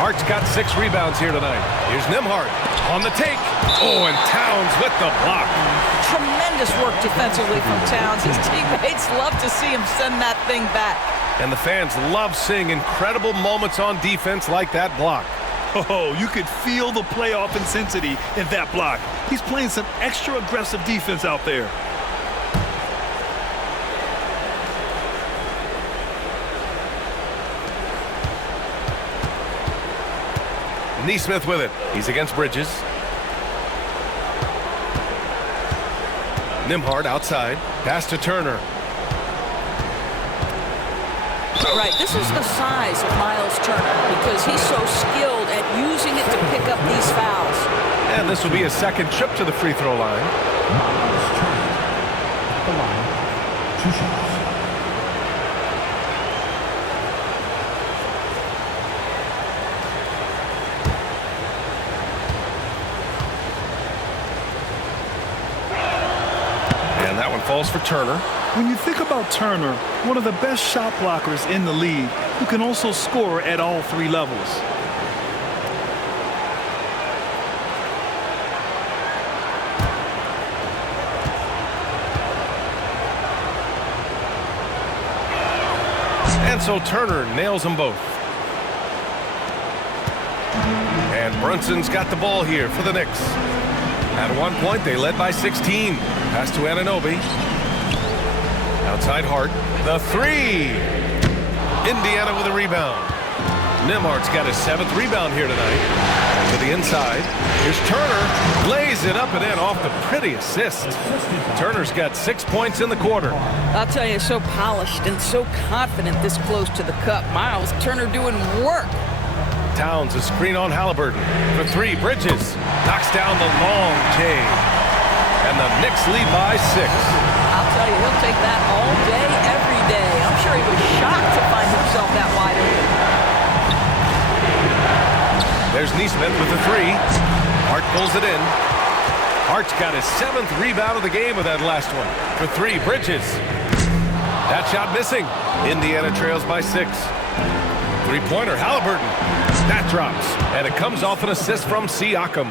Hart's got 6 rebounds here tonight. Here's Nembhard on the take. Oh, and Towns with the block. Tremendous work defensively from Towns. His teammates love to see him send that thing back. And the fans love seeing incredible moments on defense like that block. Oh, you could feel the playoff intensity in that block. He's playing some extra aggressive defense out there. Neesmith with it. He's against Bridges. Nembhard outside. Pass to Turner. Right, this is the size of Miles Turner because he's so skilled at using it to pick up these fouls. And this will be a second trip to the free throw line. Miles Turner at the line. 2 shots. And that one falls for Turner. When you think about Turner, one of the best shot blockers in the league, who can also score at all 3 levels. And so Turner nails them both. And Brunson's got the ball here for the Knicks. At one point, they led by 16. Pass to Anunoby. Outside Hart. The 3. Indiana with a rebound. Nembhard's got his 7th rebound here tonight. To the inside. Here's Turner. Lays it up and in off the pretty assist. Turner's got 6 points in the quarter. I'll tell you, so polished and so confident this close to the cup. Miles Turner doing work. Towns, a screen on Halliburton. For 3, Bridges. Knocks down the long J. And the Knicks lead by 6. I'll tell you, he'll take that all day, every day. I'm sure he was shocked to find himself that wide open. There's Neesmith with the 3. Hart pulls it in. Hart's got his 7th rebound of the game with that last one. For 3, Bridges. That shot missing. Indiana trails by 6. Three-pointer, Halliburton. That drops, and it comes off an assist from Siakam.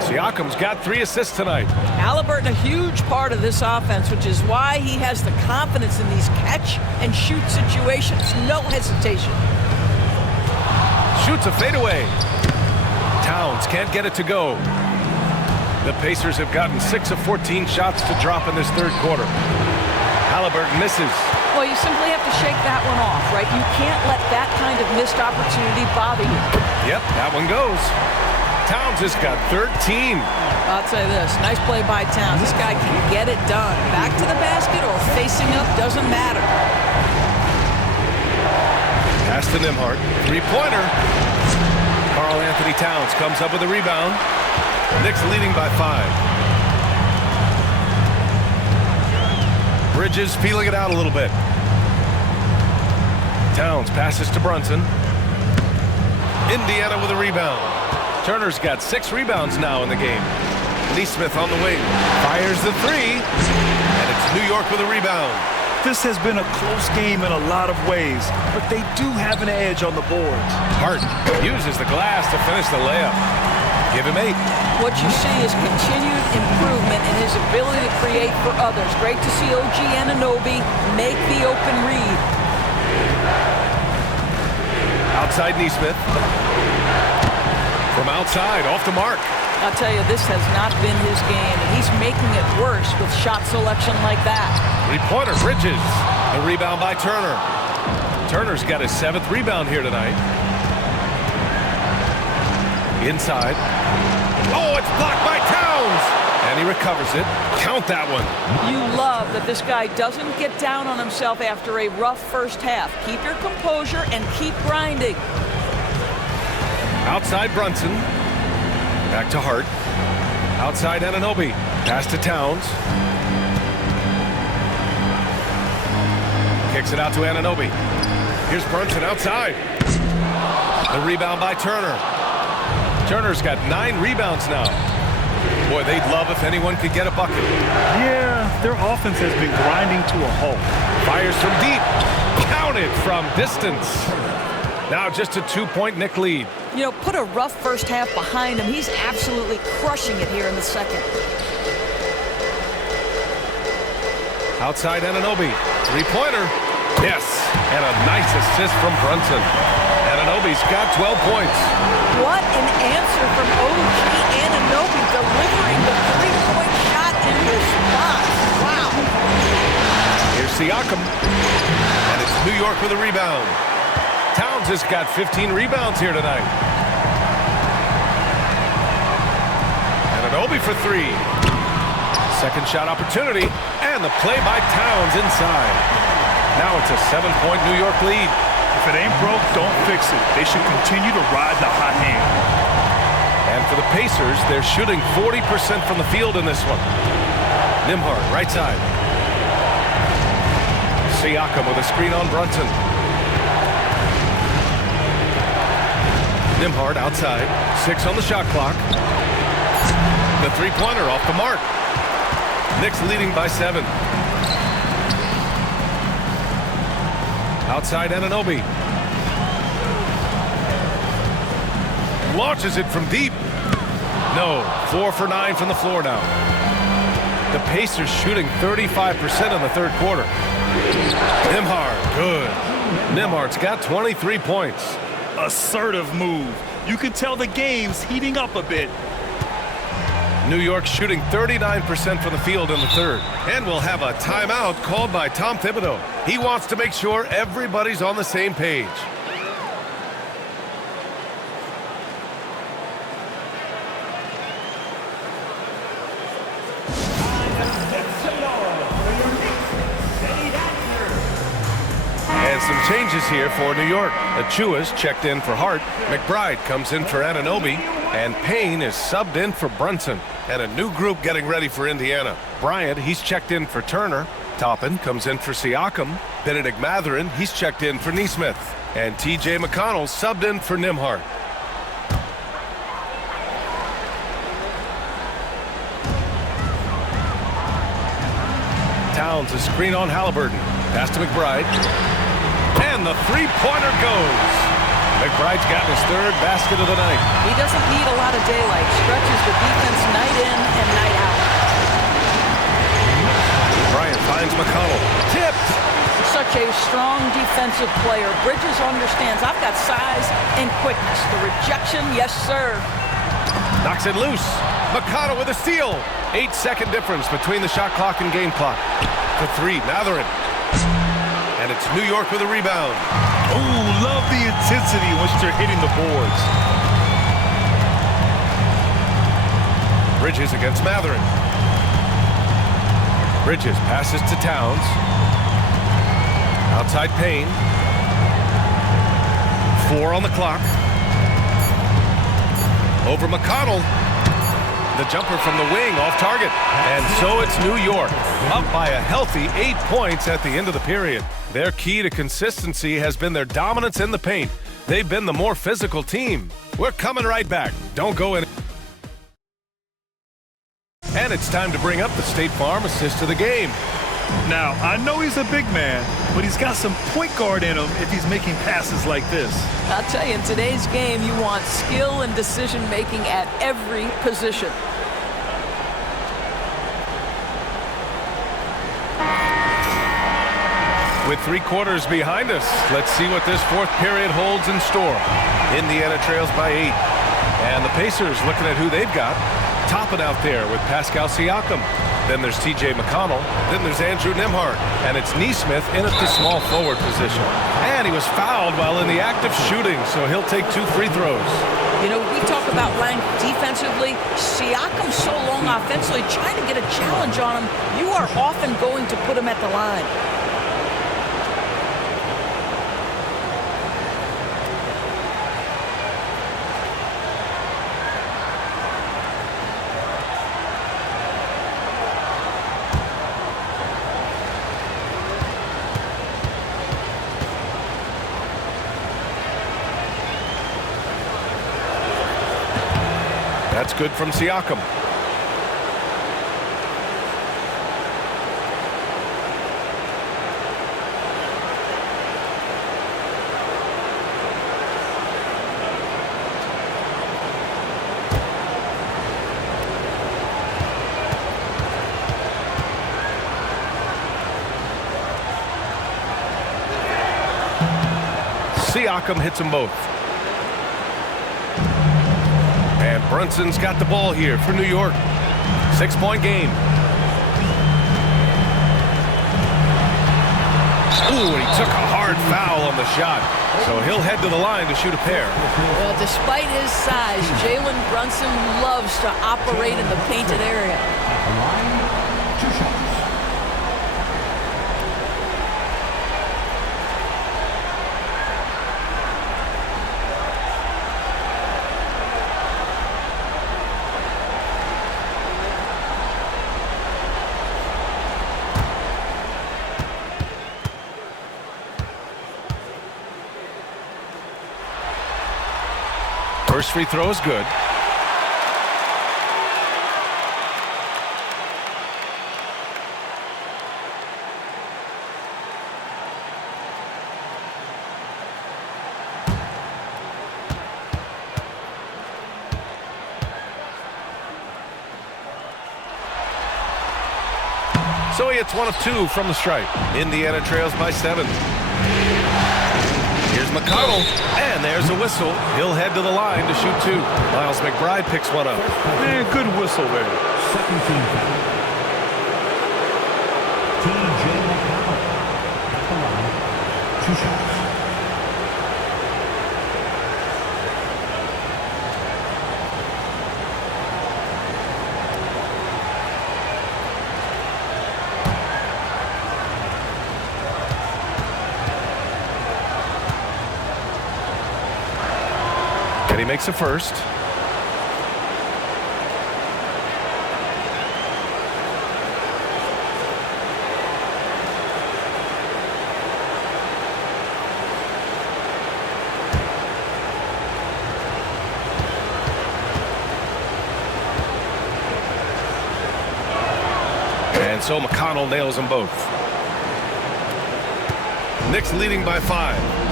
Siakam's got 3 assists tonight. Halliburton, a huge part of this offense, which is why he has the confidence in these catch-and-shoot situations. No hesitation. Shoots a fadeaway. Towns can't get it to go. The Pacers have gotten 6 of 14 shots to drop in this 3rd quarter. Halliburton misses. Well, you simply have to shake that one off, right? You can't let that kind of missed opportunity bother you. Yep, that one goes. Towns has got 13. I'll say this, nice play by Towns. This guy can get it done. Back to the basket or facing up, doesn't matter. Pass to Nembhard. Three-pointer. Karl Anthony Towns comes up with a rebound. Knicks leading by 5. Bridges feeling it out a little bit. Towns passes to Brunson. Indiana with a rebound. Turner's got 6 rebounds now in the game. Neesmith on the wing. Fires the 3. And it's New York with a rebound. This has been a close game in a lot of ways, but they do have an edge on the boards. Hart uses the glass to finish the layup. Give him 8. What you see is continued improvement in his ability to create for others. Great to see OG Anunoby make the open read. Outside Neesmith. From outside, off the mark. I'll tell you, this has not been his game, and he's making it worse with shot selection like that. Three-pointer, Bridges. The rebound by Turner. Turner's got his 7th rebound here tonight. Inside. Oh, it's blocked by Towns! And he recovers it. Count that one. You love that this guy doesn't get down on himself after a rough first half. Keep your composure and keep grinding. Outside Brunson. Back to Hart. Outside Anunoby. Pass to Towns. Kicks it out to Anunoby. Here's Brunson outside. The rebound by Turner. Turner's got 9 rebounds now. Boy, they'd love if anyone could get a bucket. Yeah, their offense has been grinding to a halt. Fires from deep. Counted from distance. Now just a 2-point Knick lead. You know, put a rough first half behind him. He's absolutely crushing it here in the second. Outside Anunoby. 3-pointer. Yes. And a nice assist from Brunson. Anunoby's got 12 points. What an answer from OG Anunoby, delivering the 3-point shot in response. Wow. Here's Siakam. And it's New York with a rebound. Towns has got 15 rebounds here tonight. Anunoby for 3. Second shot opportunity. And the play by Towns inside. Now it's a 7-point New York lead. If it ain't broke, don't fix it. They should continue to ride the hot hand. And for the Pacers, they're shooting 40% from the field in this one. Nembhard, right side. Siakam with a screen on Brunson. Nembhard outside. 6 on the shot clock. The 3-pointer off the mark. Knicks leading by 7. Outside Anunoby. Launches it from deep. No. 4 for 9 from the floor now. The Pacers shooting 35% in the third quarter. Nembhard, good. Nembhard's got 23 points. Assertive move. You can tell the game's heating up a bit. New York shooting 39% from the field in the third. And we'll have a timeout called by Tom Thibodeau. He wants to make sure everybody's on the same page. And some changes here for New York. Achua's checked in for Hart. McBride comes in for Anunoby. And Payne is subbed in for Brunson. And a new group getting ready for Indiana. Bryant, he's checked in for Turner. Toppin comes in for Siakam. Benedict Mathurin, he's checked in for Nesmith. And T.J. McConnell subbed in for Nembhard. Towns a screen on Halliburton. Pass to McBride. And the 3-pointer goes. McBride's gotten his 3rd basket of the night. He doesn't need a lot of daylight. Stretches the defense night in and night out. Bryant finds McConnell. Tipped. Such a strong defensive player. Bridges understands I've got size and quickness. The rejection, yes, sir. Knocks it loose. McConnell with a steal. 8-second difference between the shot clock and game clock. For 3, Mathurin. And it's New York with a rebound. Ooh, love the intensity in which they're hitting the boards. Bridges against Mathurin. Bridges passes to Towns. Outside Payne. 4 on the clock. Over McConnell. The jumper from the wing off target. And so it's New York, up by a healthy 8 points at the end of the period. Their key to consistency has been their dominance in the paint. They've been the more physical team. We're coming right back. Don't go in. And it's time to bring up the State Farm assist of the game. Now, I know he's a big man, but he's got some point guard in him if he's making passes like this. I'll tell you, in today's game, you want skill and decision-making at every position. With 3 quarters behind us, let's see what this 4th period holds in store. Indiana trails by 8. And the Pacers looking at who they've got. Topping out there with Pascal Siakam. Then there's T.J. McConnell. Then there's Andrew Nembhard. And it's Neesmith in at the small forward position. And he was fouled while in the act of shooting, so he'll take 2 free throws. You know, we talk about Lang defensively. Siakam's so long offensively, trying to get a challenge on him. You are often going to put him at the line. That's good from Siakam. Siakam hits them both. And Brunson's got the ball here for New York. 6-point game. Ooh, and he took a hard foul on the shot. So he'll head to the line to shoot a pair. Well, despite his size, Jalen Brunson loves to operate in the painted area. At the line, 2 shots. First free throw is good. So he hits 1 of 2 from the stripe. Indiana trails by 7. Here's McConnell, and there's a whistle. He'll head to the line to shoot 2. Miles McBride picks one up. Man, good whistle there. Second team foul. T.J. McConnell. At the line, 2 shots. And he makes a first. And so McConnell nails them both. Knicks leading by 5.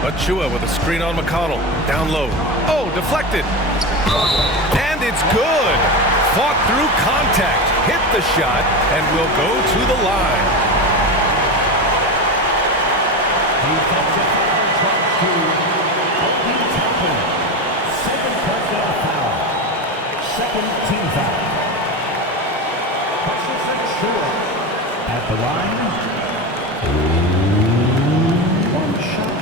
Achua with a screen on McConnell. Down low. Oh, deflected. And it's good. Fought through contact. Hit the shot and will go to the line. Defensive foul charge to Obi Toppin. Second personal foul. Second team foul. Precious Achua at the line. 1 shot.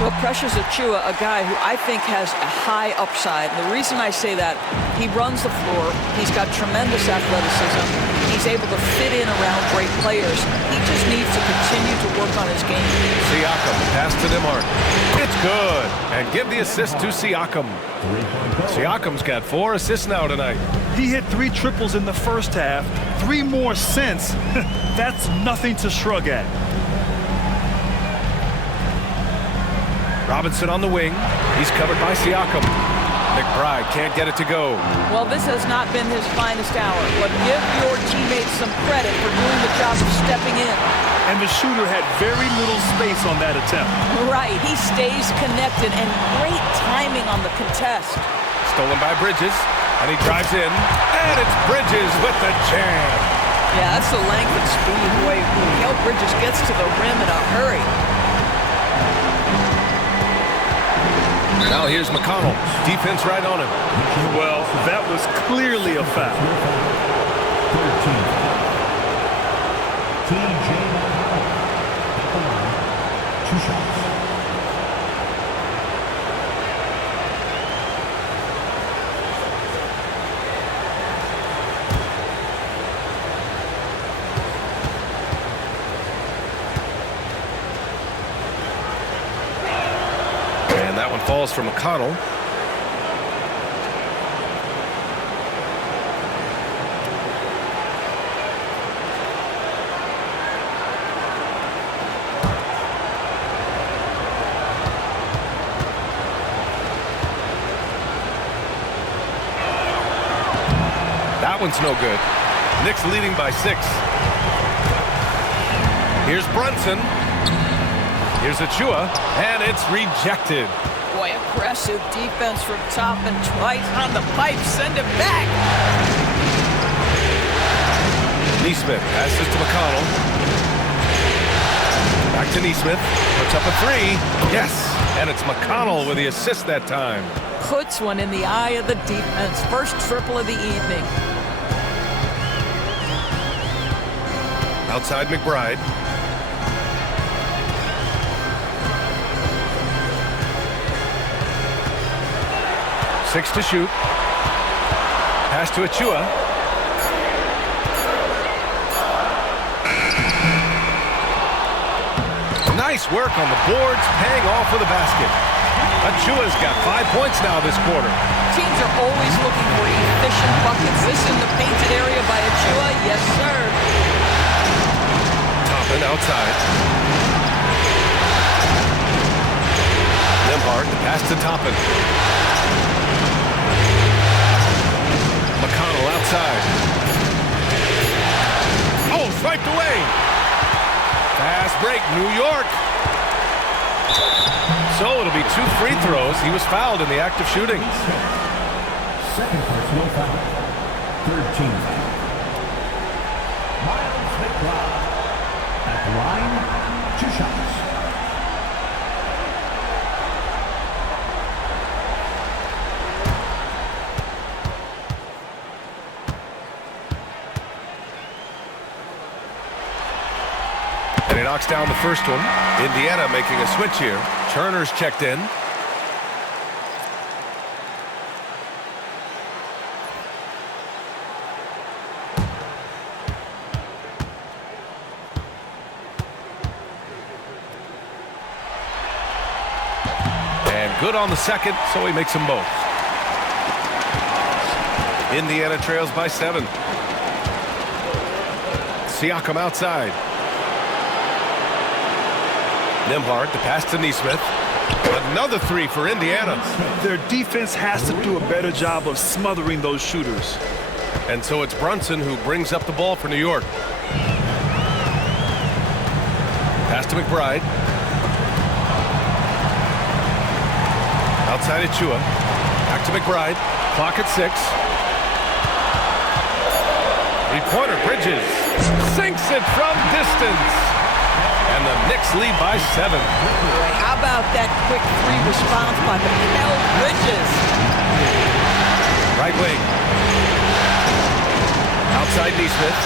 Well, Precious Achua, a guy who I think has a high upside. And the reason I say that, he runs the floor. He's got tremendous athleticism. He's able to fit in around great players. He just needs to continue to work on his game. Siakam, pass to Nembhard. It's good. And give the assist to Siakam. Siakam's got 4 assists now tonight. He hit 3 triples in the first half, 3 more since. That's nothing to shrug at. Robinson on the wing. He's covered by Siakam. McBride can't get it to go. Well, this has not been his finest hour, but give your teammates some credit for doing the job of stepping in. And the shooter had very little space on that attempt. Right, he stays connected, and great timing on the contest. Stolen by Bridges, and he drives in, and it's Bridges with the jam. Yeah, that's the length and speed. The way Mikal Bridges gets to the rim in a hurry. Now here's McConnell. Defense right on him. Well, that was clearly a foul. 13. T.J. McConnell at the line. 2 shots. And that one falls for McConnell. That one's no good. Knicks leading by 6. Here's Brunson. Here's Achua, and it's rejected. Boy, aggressive defense from top and twice on the pipe. Send it back. Neesmith passes to McConnell. Back to Neesmith. Puts up a 3. Yes, and it's McConnell with the assist that time. Puts one in the eye of the defense. First triple of the evening. Outside McBride. Six to shoot. Pass to Achua. Nice work on the boards, paying off with a basket. Achua's got 5 points now this quarter. Teams are always looking for efficient buckets. This in the painted area by Achua. Yes, sir. Toppin outside. Nembhard, the pass to Toppin. McConnell outside. Oh, swiped away. Fast break, New York. So it'll be 2 free throws. He was fouled in the act of shooting. Second personal foul. 13. Miles McBride at the line. 2 shots. And he knocks down the first one. Indiana making a switch here. Turner's checked in. And good on the second, so he makes them both. Indiana trails by 7. Siakam outside. Nembhard, the pass to Neesmith. Another 3 for Indiana. Their defense has to do a better job of smothering those shooters. And so it's Brunson who brings up the ball for New York. Pass to McBride. Outside Achua. Back to McBride. Clock at 6. 3-pointer, Bridges. Sinks it from distance. And the Knicks lead by 7. How about that quick 3 response by Mikal Bridges? Right wing. Outside Neesmith.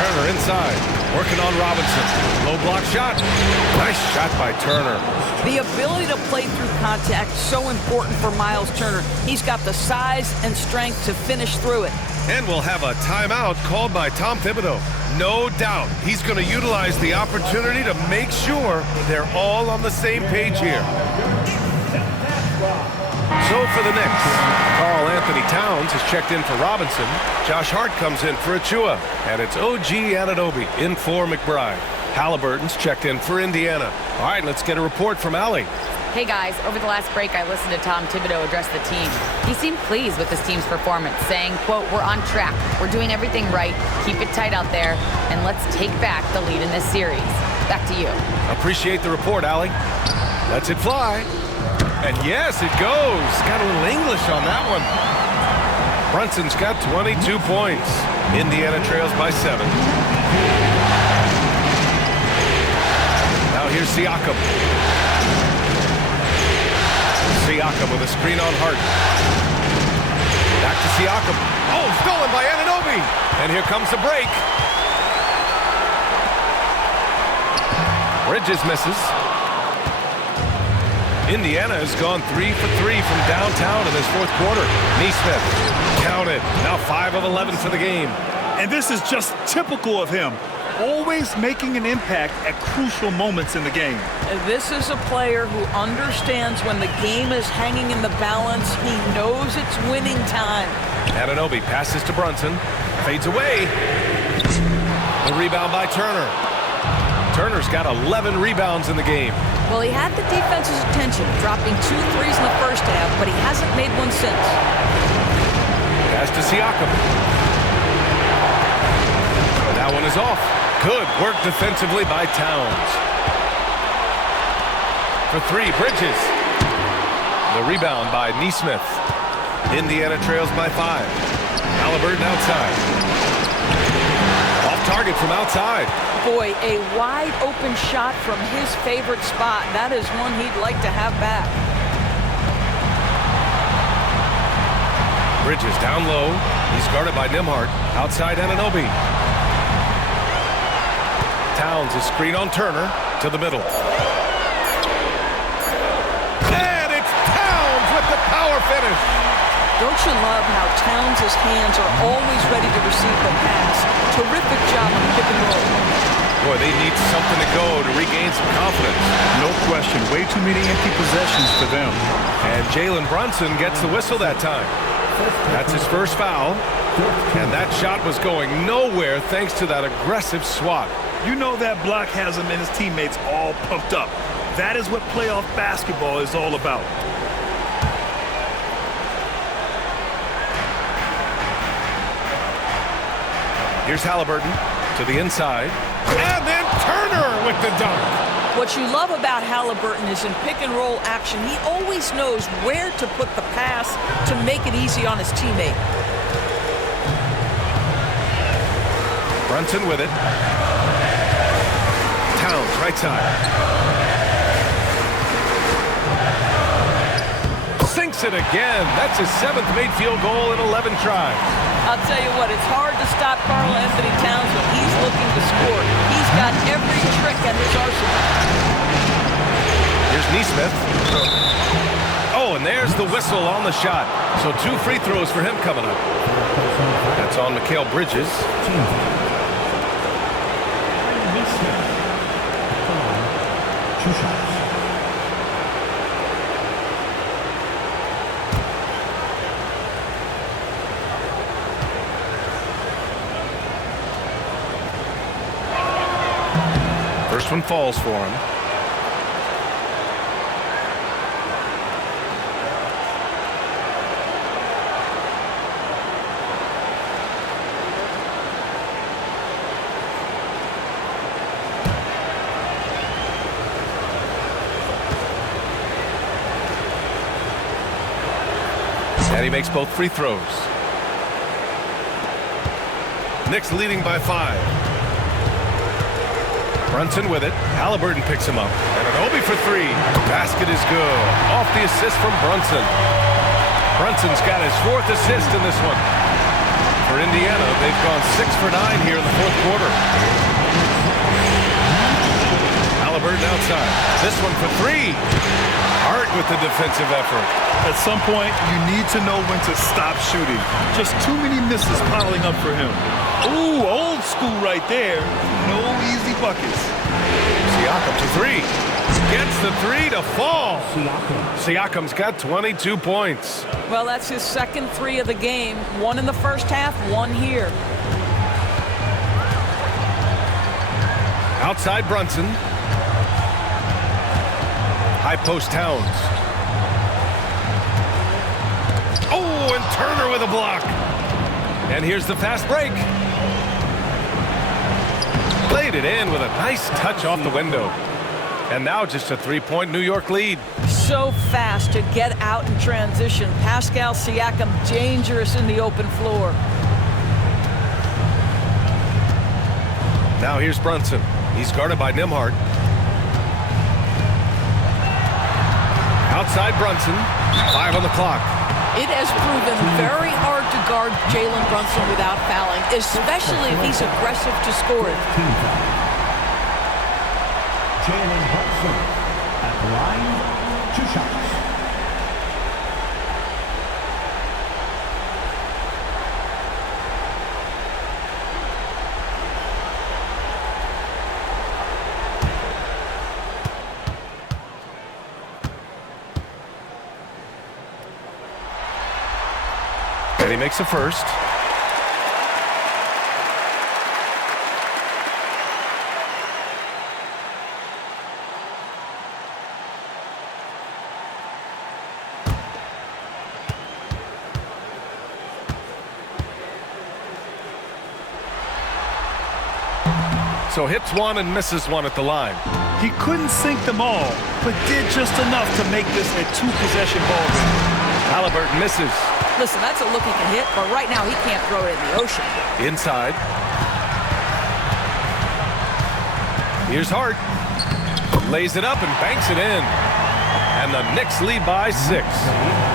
Turner inside. Working on Robinson. Low block shot. Nice shot by Turner. The ability to play through contact, so important for Miles Turner. He's got the size and strength to finish through it. And we'll have a timeout called by Tom Thibodeau. No doubt he's going to utilize the opportunity to make sure they're all on the same page here. So for the Knicks, Karl Anthony Towns has checked in for Robinson. Josh Hart comes in for Achua. And it's OG Anunoby in for McBride. Halliburton's checked in for Indiana. All right, let's get a report from Allie. Hey guys, over the last break, I listened to Tom Thibodeau address the team. He seemed pleased with his team's performance, saying, quote, "We're on track. We're doing everything right. Keep it tight out there, and let's take back the lead in this series." Back to you. Appreciate the report, Allie. Lets it fly. And yes, it goes. Got a little English on that one. Brunson's got 22 points. Indiana trails by 7. Now here's Siakam. Siakam with a screen on Hart. Back to Siakam. Oh, stolen by Anunoby. And here comes the break. Bridges misses. Indiana has gone 3 for 3 from downtown in this fourth quarter. Nesmith counted. Now 5 of 11 for the game. And this is just typical of him. Always making an impact at crucial moments in the game. This is a player who understands when the game is hanging in the balance. He knows it's winning time. Anunoby passes to Brunson. Fades away. The rebound by Turner. Turner's got 11 rebounds in the game. Well, he had the defense's attention, dropping 2 threes in the first half, but he hasn't made one since. Pass to Siakam. That one is off. Good work defensively by Towns. For 3, Bridges. The rebound by Nesmith. Indiana trails by 5. Halliburton outside. Off target from outside. Boy, a wide open shot from his favorite spot. That is one he'd like to have back. Bridges down low. He's guarded by Nembhard. Outside Anunoby. Towns a screen on Turner to the middle. And it's Towns with the power finish. Don't you love how Towns' hands are always ready to receive the pass? Terrific job on the pick and roll. Boy, they need something to go to regain some confidence. No question. Way too many empty possessions for them. And Jalen Brunson gets the whistle that time. That's his first foul. And that shot was going nowhere thanks to that aggressive swat. You know that block has him and his teammates all pumped up. That is what playoff basketball is all about. Here's Halliburton to the inside. And then Turner with the dunk. What you love about Halliburton is in pick and roll action, he always knows where to put the pass to make it easy on his teammate. Brunson with it. Towns, right side. Sinks it again. That's his 7th made field goal in 11 tries. I'll tell you what, it's hard to stop Karl-Anthony Towns when he's looking to score. He's got every trick at his arsenal. Here's Nesmith. Oh, and there's the whistle on the shot. So 2 free throws for him coming up. That's on Mikal Bridges. Two shots. First one falls for him. And he makes both free throws. Knicks leading by 5. Brunson with it. Halliburton picks him up. And Anunoby for 3. Basket is good. Off the assist from Brunson. Brunson's got his 4th assist in this one. For Indiana, they've gone 6 for 9 here in the fourth quarter. Halliburton outside. This one for 3. Hart with the defensive effort. At some point, you need to know when to stop shooting. Just too many misses piling up for him. Ooh, old school right there. No easy buckets. Siakam to 3. Gets the 3 to fall. Siakam's got 22 points. Well, that's his 2nd 3 of the game. 1 in the first half, 1 here. Outside Brunson. High post Towns. Oh, and Turner with a block. And here's the fast break. Played it in with a nice touch off the window. And now just a 3-point New York lead. So fast to get out in transition. Pascal Siakam dangerous in the open floor. Now here's Brunson. He's guarded by Nembhard. Outside Brunson. 5 on the clock. It has proven very hard to guard Jalen Brunson without fouling, especially if he's aggressive to score it. Jalen Brunson at the line, 2 shots. And he makes a first. So hits one and misses one at the line. He couldn't sink them all, but did just enough to make this a 2-possession ball game. Halliburton misses. Listen, that's a look he can hit, but right now he can't throw it in the ocean. Inside. Here's Hart. Lays it up and banks it in. And the Knicks lead by 6.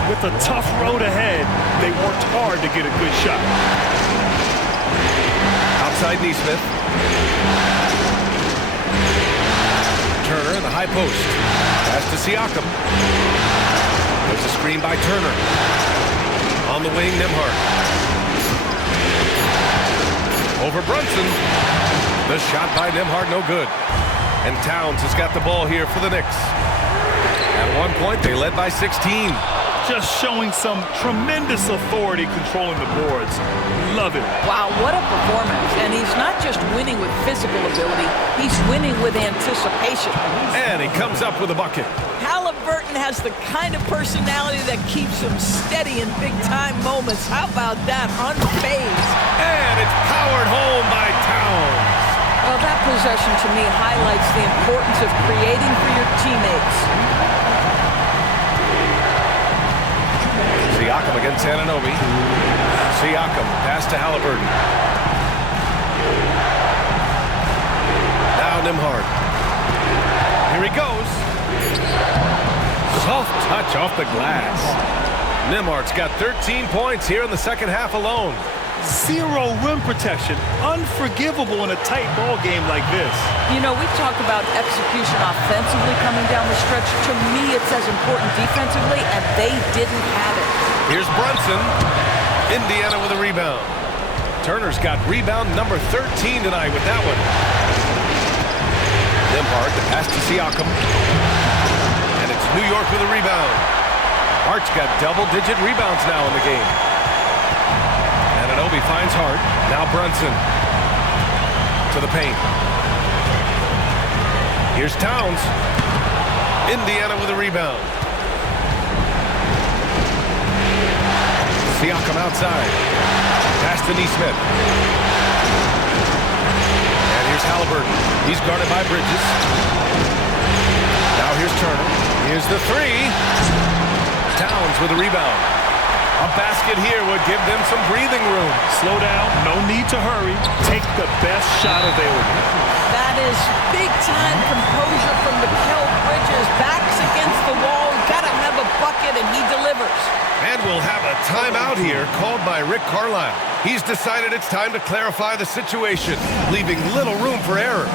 With a tough road ahead, they worked hard to get a good shot. Outside Neesmith. Turner in the high post. Pass to Siakam. There's a screen by Turner. On the wing, Nembhard. Over Brunson. The shot by Nembhard, no good. And Towns has got the ball here for the Knicks. At one point, they led by 16. Just showing some tremendous authority controlling the boards. Love it. Wow, what a performance. And he's not just winning with physical ability, he's winning with anticipation. And he comes up with a bucket. Halliburton has the kind of personality that keeps him steady in big-time moments. How about that? Unfazed. And it's powered home by Towns. Well, that possession to me highlights the importance of creating for your teammates. Siakam against Anunoby. Siakam, pass to Halliburton. Now Nembhard. Here he goes. Soft touch off the glass. Nembhard's got 13 points here in the second half alone. 0 rim protection. Unforgivable in a tight ball game like this. You know, we talked about execution offensively coming down the stretch. To me, it's as important defensively, and they didn't have it. Here's Brunson. Indiana with a rebound. Turner's got rebound number 13 tonight with that one. Nembhard, the pass to Siakam. And it's New York with a rebound. Hart's got double-digit rebounds now in the game. Anunoby finds Hart. Now Brunson. To the paint. Here's Towns. Indiana with a rebound. Siakam outside. Pass to Neesmith. And here's Halliburton. He's guarded by Bridges. Now here's Turner. Here's the three. Towns with a rebound. A basket here would give them some breathing room. Slow down. No need to hurry. Take the best shot available. That is big-time composure from Mikal Bridges. Backs against the wall. Got to have a bucket, and he delivers. And we'll have a timeout here called by Rick Carlisle. He's decided it's time to clarify the situation, leaving little room for error.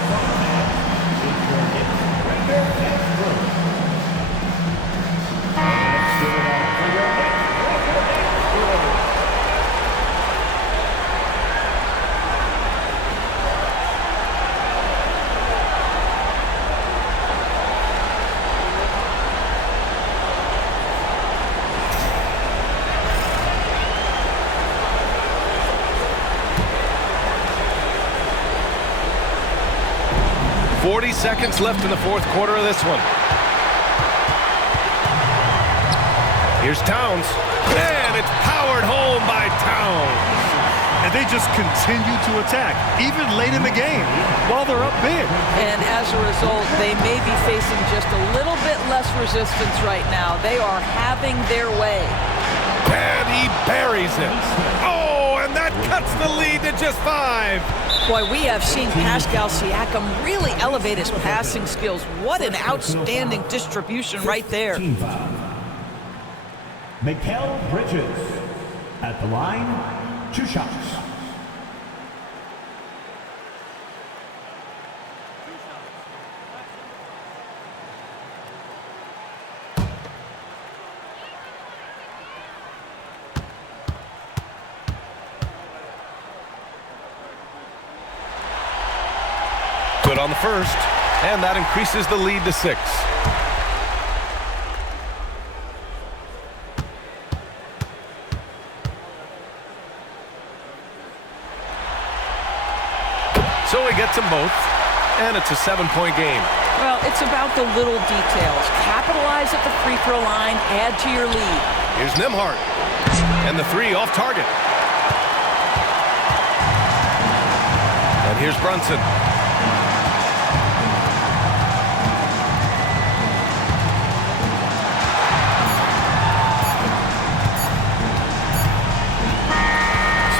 Seconds left in the fourth quarter of this one. Here's Towns. And it's powered home by Towns. and they just continue to attack, even late in the game, while they're up big. And as a result, they may be facing just a little bit less resistance right now. They are having their way. And he buries it. Oh, and that cuts the lead to just 5. Boy, we have seen Pascal Siakam really elevate his passing skills. What an outstanding distribution right there. Team foul. Mikal Bridges at the line, 2 shots. Good on the first, and that increases the lead to 6. So he gets them both, and it's a 7-point game. Well, it's about the little details. Capitalize at the free throw line, add to your lead. Here's Nembhard, and the 3 off target. And here's Brunson.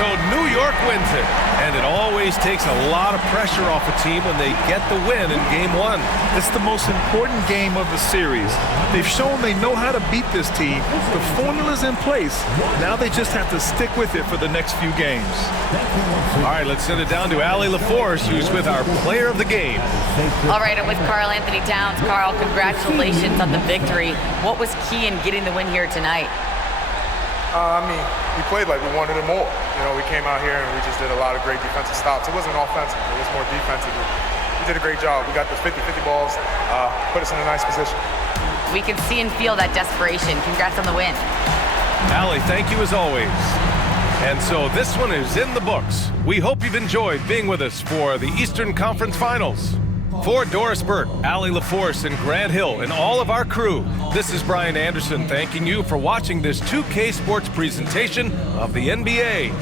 So New York wins it, and it always takes a lot of pressure off a team when they get the win in Game 1. It's the most important game of the series. They've shown they know how to beat this team. The formula's in place. Now they just have to stick with it for the next few games. All right, let's send it down to Allie LaForce, who's with our player of the game. All right, I'm with Karl Anthony Towns. Karl, congratulations on the victory. What was key in getting the win here tonight? We played like we wanted it more. You know, we came out here and we just did a lot of great defensive stops. It wasn't offensive. It was more defensive. We did a great job. We got the 50-50 balls, put us in a nice position. We can see and feel that desperation. Congrats on the win. Allie, thank you as always. And so this one is in the books. We hope you've enjoyed being with us for the Eastern Conference Finals. For Doris Burke, Allie LaForce, and Grant Hill, and all of our crew, this is Brian Anderson thanking you for watching this 2K Sports presentation of the NBA.